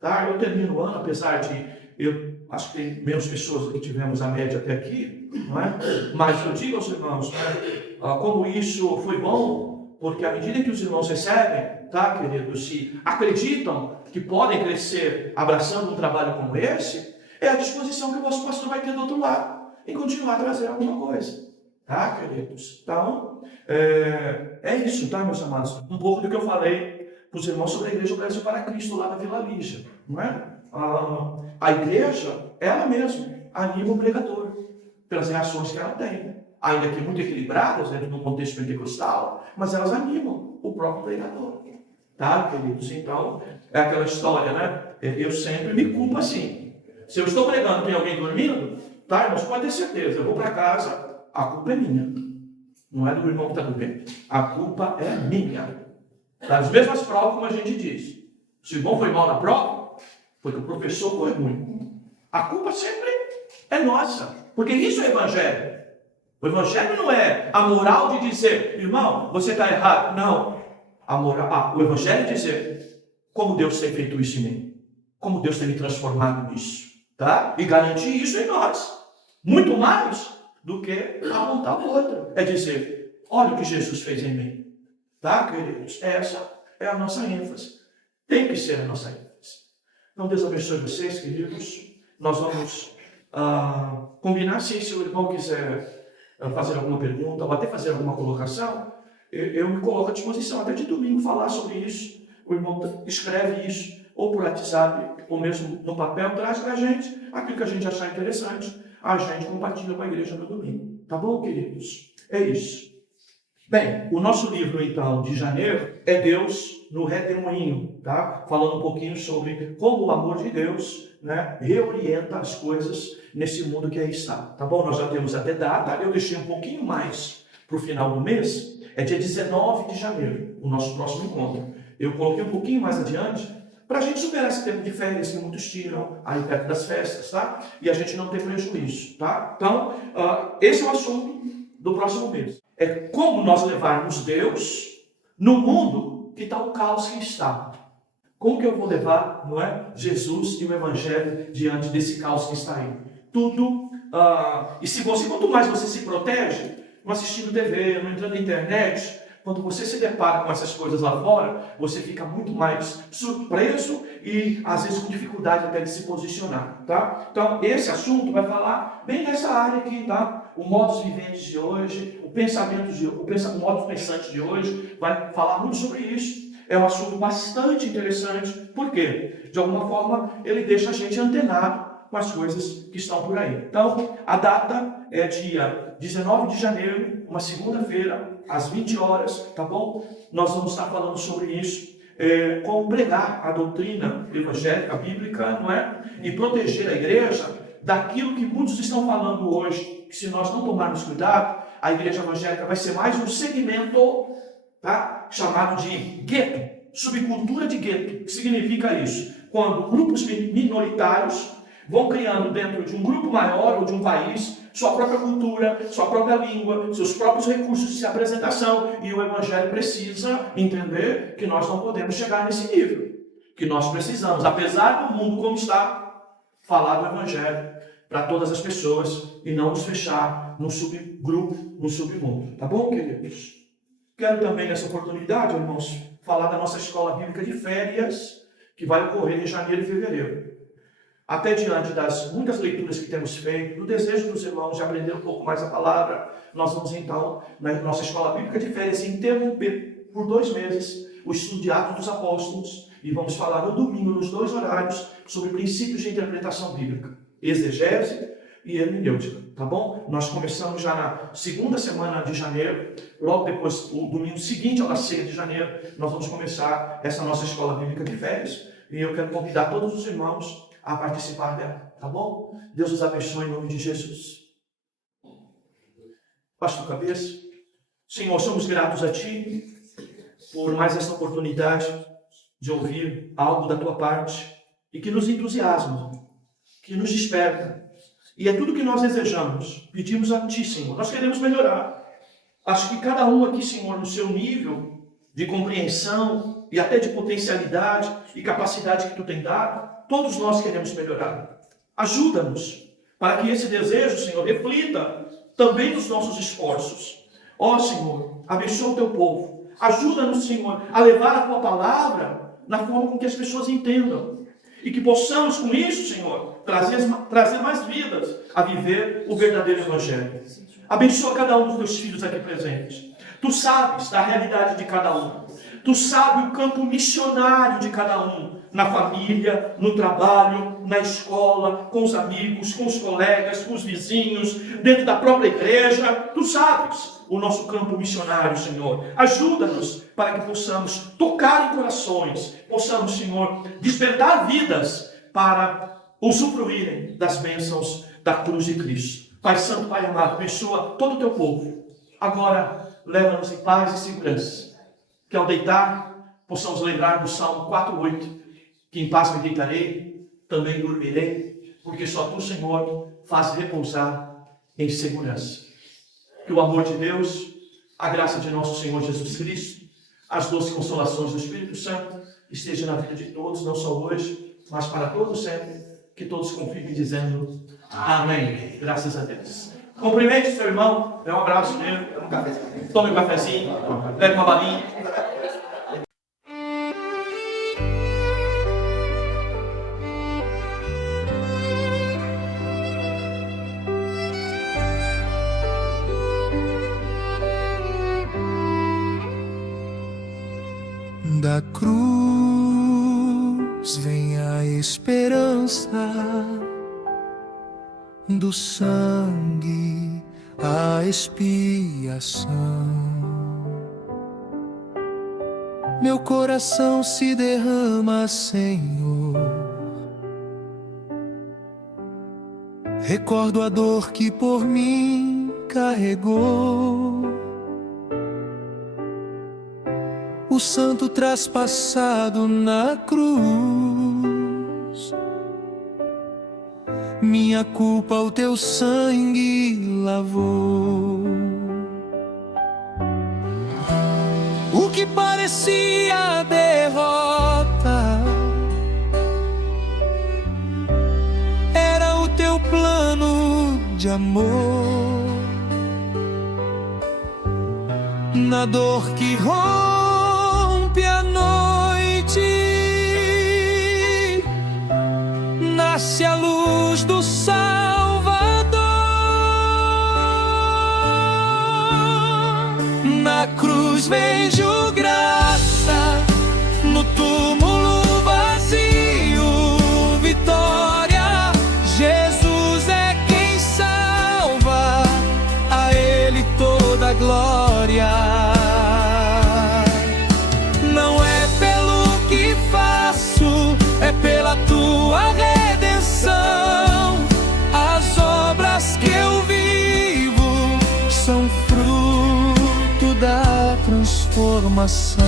Tá? Eu termino o ano, apesar de eu acho que tem menos pessoas que tivemos a média até aqui, não é? Mas eu digo aos irmãos, né, como isso foi bom, porque à medida que os irmãos recebem, tá, queridos, se acreditam que podem crescer abraçando um trabalho como esse, é a disposição que o vosso pastor vai ter do outro lado, em continuar a trazer alguma coisa. Tá, queridos? Então, é isso, tá, meus amados? Um pouco do que eu falei para os irmãos sobre a Igreja Brasil para Cristo, lá na Vila Lígia, não é? A igreja, ela mesma, anima o pregador, pelas reações que ela tem. Ainda que muito equilibradas, dentro de um contexto pentecostal, mas elas animam o próprio pregador. Tá, queridos? Então, é aquela história, né? Eu sempre me culpo assim. Se eu estou pregando e tem alguém dormindo, tá, irmãos, pode ter certeza, eu vou para casa, a culpa é minha. Não é do irmão que está dormindo. A culpa é minha. Das mesmas provas, como a gente diz. Se o irmão foi mal na prova, foi que o professor foi ruim. A culpa sempre é nossa. Porque isso é evangelho. O evangelho não é a moral de dizer, irmão, você está errado. Não. O evangelho é dizer como Deus tem feito isso em mim. Como Deus tem me transformado nisso. Tá? E garantir isso em nós. Muito mais do que apontar o outro. É dizer, olha o que Jesus fez em mim. Tá, queridos? Essa é a nossa ênfase. Tem que ser a nossa ênfase. Então, Deus abençoe vocês, queridos. Nós vamos combinar, se o irmão quiser fazer alguma pergunta ou até fazer alguma colocação, eu me coloco à disposição até de domingo falar sobre isso. O irmão escreve isso, ou por WhatsApp, ou mesmo no papel, traz para a gente aquilo que a gente achar interessante. A gente compartilha com a igreja no domingo. Tá bom, queridos? É isso. Bem, o nosso livro, então, de janeiro é Deus no Redemoinho, tá? Falando um pouquinho sobre como o amor de Deus, né, reorienta as coisas nesse mundo que aí está, tá bom? Nós já temos até data, eu deixei um pouquinho mais para o final do mês, é dia 19 de janeiro, o nosso próximo encontro. Eu coloquei um pouquinho mais adiante, para a gente superar esse tempo de férias que muitos tiram aí perto das festas, tá? E a gente não ter prejuízo, tá? Então, esse é o assunto do próximo mês. É como nós levarmos Deus no mundo que está o caos que está. Como que eu vou levar, não é, Jesus e o Evangelho diante desse caos que está aí? Tudo, e se você, quanto mais você se protege, não assistindo TV, não entrando na internet, quando você se depara com essas coisas lá fora, você fica muito mais surpreso e, às vezes, com dificuldade até de se posicionar, tá? Então, esse assunto vai falar bem nessa área aqui, tá? O modus vivendi de hoje, o modus pensante de hoje vai falar muito sobre isso. É um assunto bastante interessante. Por quê? De alguma forma, ele deixa a gente antenado com as coisas que estão por aí. Então, a data é dia 19 de janeiro, uma segunda-feira, às 20 horas, tá bom? Nós vamos estar falando sobre isso, como pregar a doutrina evangélica, bíblica, não é? E proteger a igreja daquilo que muitos estão falando hoje, que se nós não tomarmos cuidado, a igreja evangélica vai ser mais um segmento, tá? Chamado de gueto, subcultura de gueto. O que significa isso? Quando grupos minoritários vão criando dentro de um grupo maior ou de um país sua própria cultura, sua própria língua, seus próprios recursos de apresentação. E o Evangelho precisa entender que nós não podemos chegar nesse nível. Que nós precisamos, apesar do mundo como está, falar do Evangelho para todas as pessoas e não nos fechar num subgrupo, num submundo. Tá bom, queridos? Quero também, nessa oportunidade, irmãos, falar da nossa escola bíblica de férias, que vai ocorrer em janeiro e fevereiro. Até diante das muitas leituras que temos feito, do desejo dos irmãos de aprender um pouco mais a palavra, nós vamos então, na nossa escola bíblica de férias, interromper por 2 meses o estudo de Atos dos Apóstolos e vamos falar no domingo, nos 2 horários, sobre princípios de interpretação bíblica, exegese e hermenêutica, tá bom? Nós começamos já na segunda semana de janeiro, logo depois, o domingo seguinte à ceia de janeiro, nós vamos começar essa nossa escola bíblica de férias e eu quero convidar todos os irmãos a participar dela, tá bom? Deus os abençoe em nome de Jesus. Baixe a cabeça. Senhor, somos gratos a Ti por mais essa oportunidade de ouvir algo da Tua parte e que nos entusiasma, que nos desperta. E é tudo que nós desejamos. Pedimos a Ti, Senhor. Nós queremos melhorar. Acho que cada um aqui, Senhor, no seu nível de compreensão e até de potencialidade e capacidade que Tu tem dado, todos nós queremos melhorar. Ajuda-nos para que esse desejo, Senhor, reflita também nos nossos esforços. Ó, Senhor, abençoa o Teu povo. Ajuda-nos, Senhor, a levar a Tua palavra na forma com que as pessoas entendam. E que possamos, com isso, Senhor, trazer mais vidas a viver o verdadeiro Evangelho. Abençoa cada um dos Teus filhos aqui presentes. Tu sabes da realidade de cada um. Tu sabes o campo missionário de cada um. Na família, no trabalho, na escola, com os amigos, com os colegas, com os vizinhos, dentro da própria igreja. Tu sabes o nosso campo missionário, Senhor. Ajuda-nos para que possamos tocar em corações, possamos, Senhor, despertar vidas para usufruírem das bênçãos da cruz de Cristo. Pai Santo, Pai amado, abençoa todo o Teu povo. Agora, leva-nos em paz e segurança. Que ao deitar, possamos lembrar do Salmo 4:8, que em paz me deitarei, também dormirei, porque só Tu, Senhor, fazes repousar em segurança. Que o amor de Deus, a graça de nosso Senhor Jesus Cristo, as doces consolações do Espírito Santo esteja na vida de todos, não só hoje, mas para todos sempre. Que todos confiem dizendo amém. Graças a Deus. Cumprimente seu irmão, dê um abraço nele, tome um cafezinho, pegue uma balinha. Da cruz vem a esperança, do sangue a expiação. Meu coração se derrama, Senhor. Recordo a dor que por mim carregou. O santo traspassado na cruz, minha culpa o Teu sangue lavou. O que parecia derrota era o Teu plano de amor. Na dor que rompe a noite, nasce a luz do Salvador. Na cruz vejo graça, no túmulo vazio vitória. Jesus é quem salva, a Ele toda a glória. Não é pelo que faço, é pela Tua redenção. As obras que eu vivo são fruto da transformação.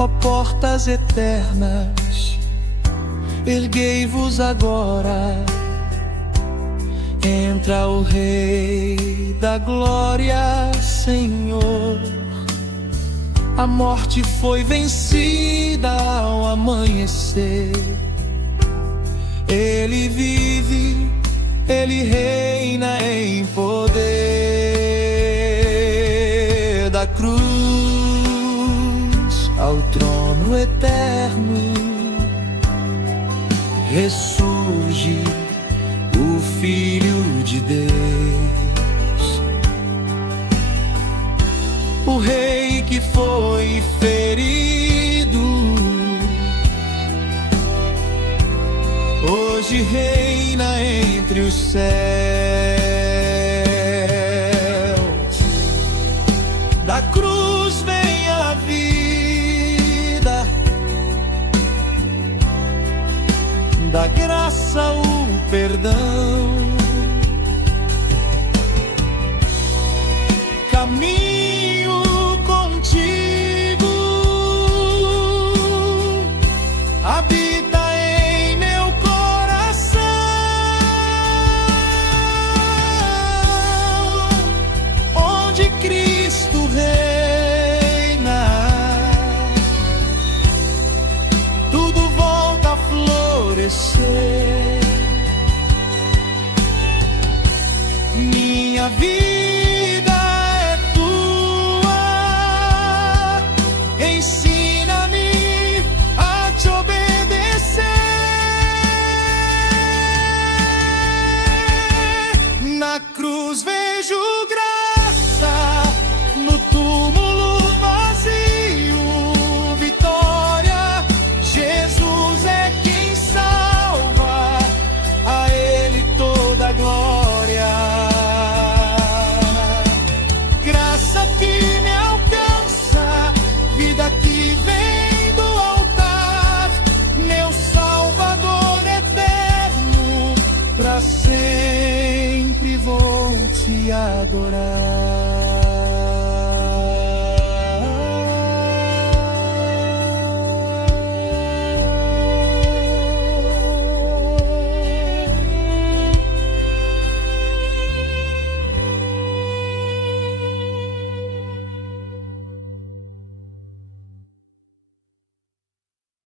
ó portas eternas, erguei-vos agora. Entra o Rei da Glória, Senhor. A morte foi vencida ao amanhecer. Ele vive, Ele reina em poder. Da cruz ao trono eterno ressurge o Filho de Deus, o Rei que foi ferido, hoje reina entre os céus. Da cruz vem a vida, da graça o perdão. Caminho contigo, habita em meu coração. Onde Cristo reina, tudo volta a florescer. Minha vida é tua, ensina-me a te obedecer. Na cruz vejo graça, no túmulo vazio, vitória. Jesus é quem salva, a Ele toda a glória. Graça que me alcança, vida que vem do altar, meu Salvador eterno, pra sempre vou te adorar.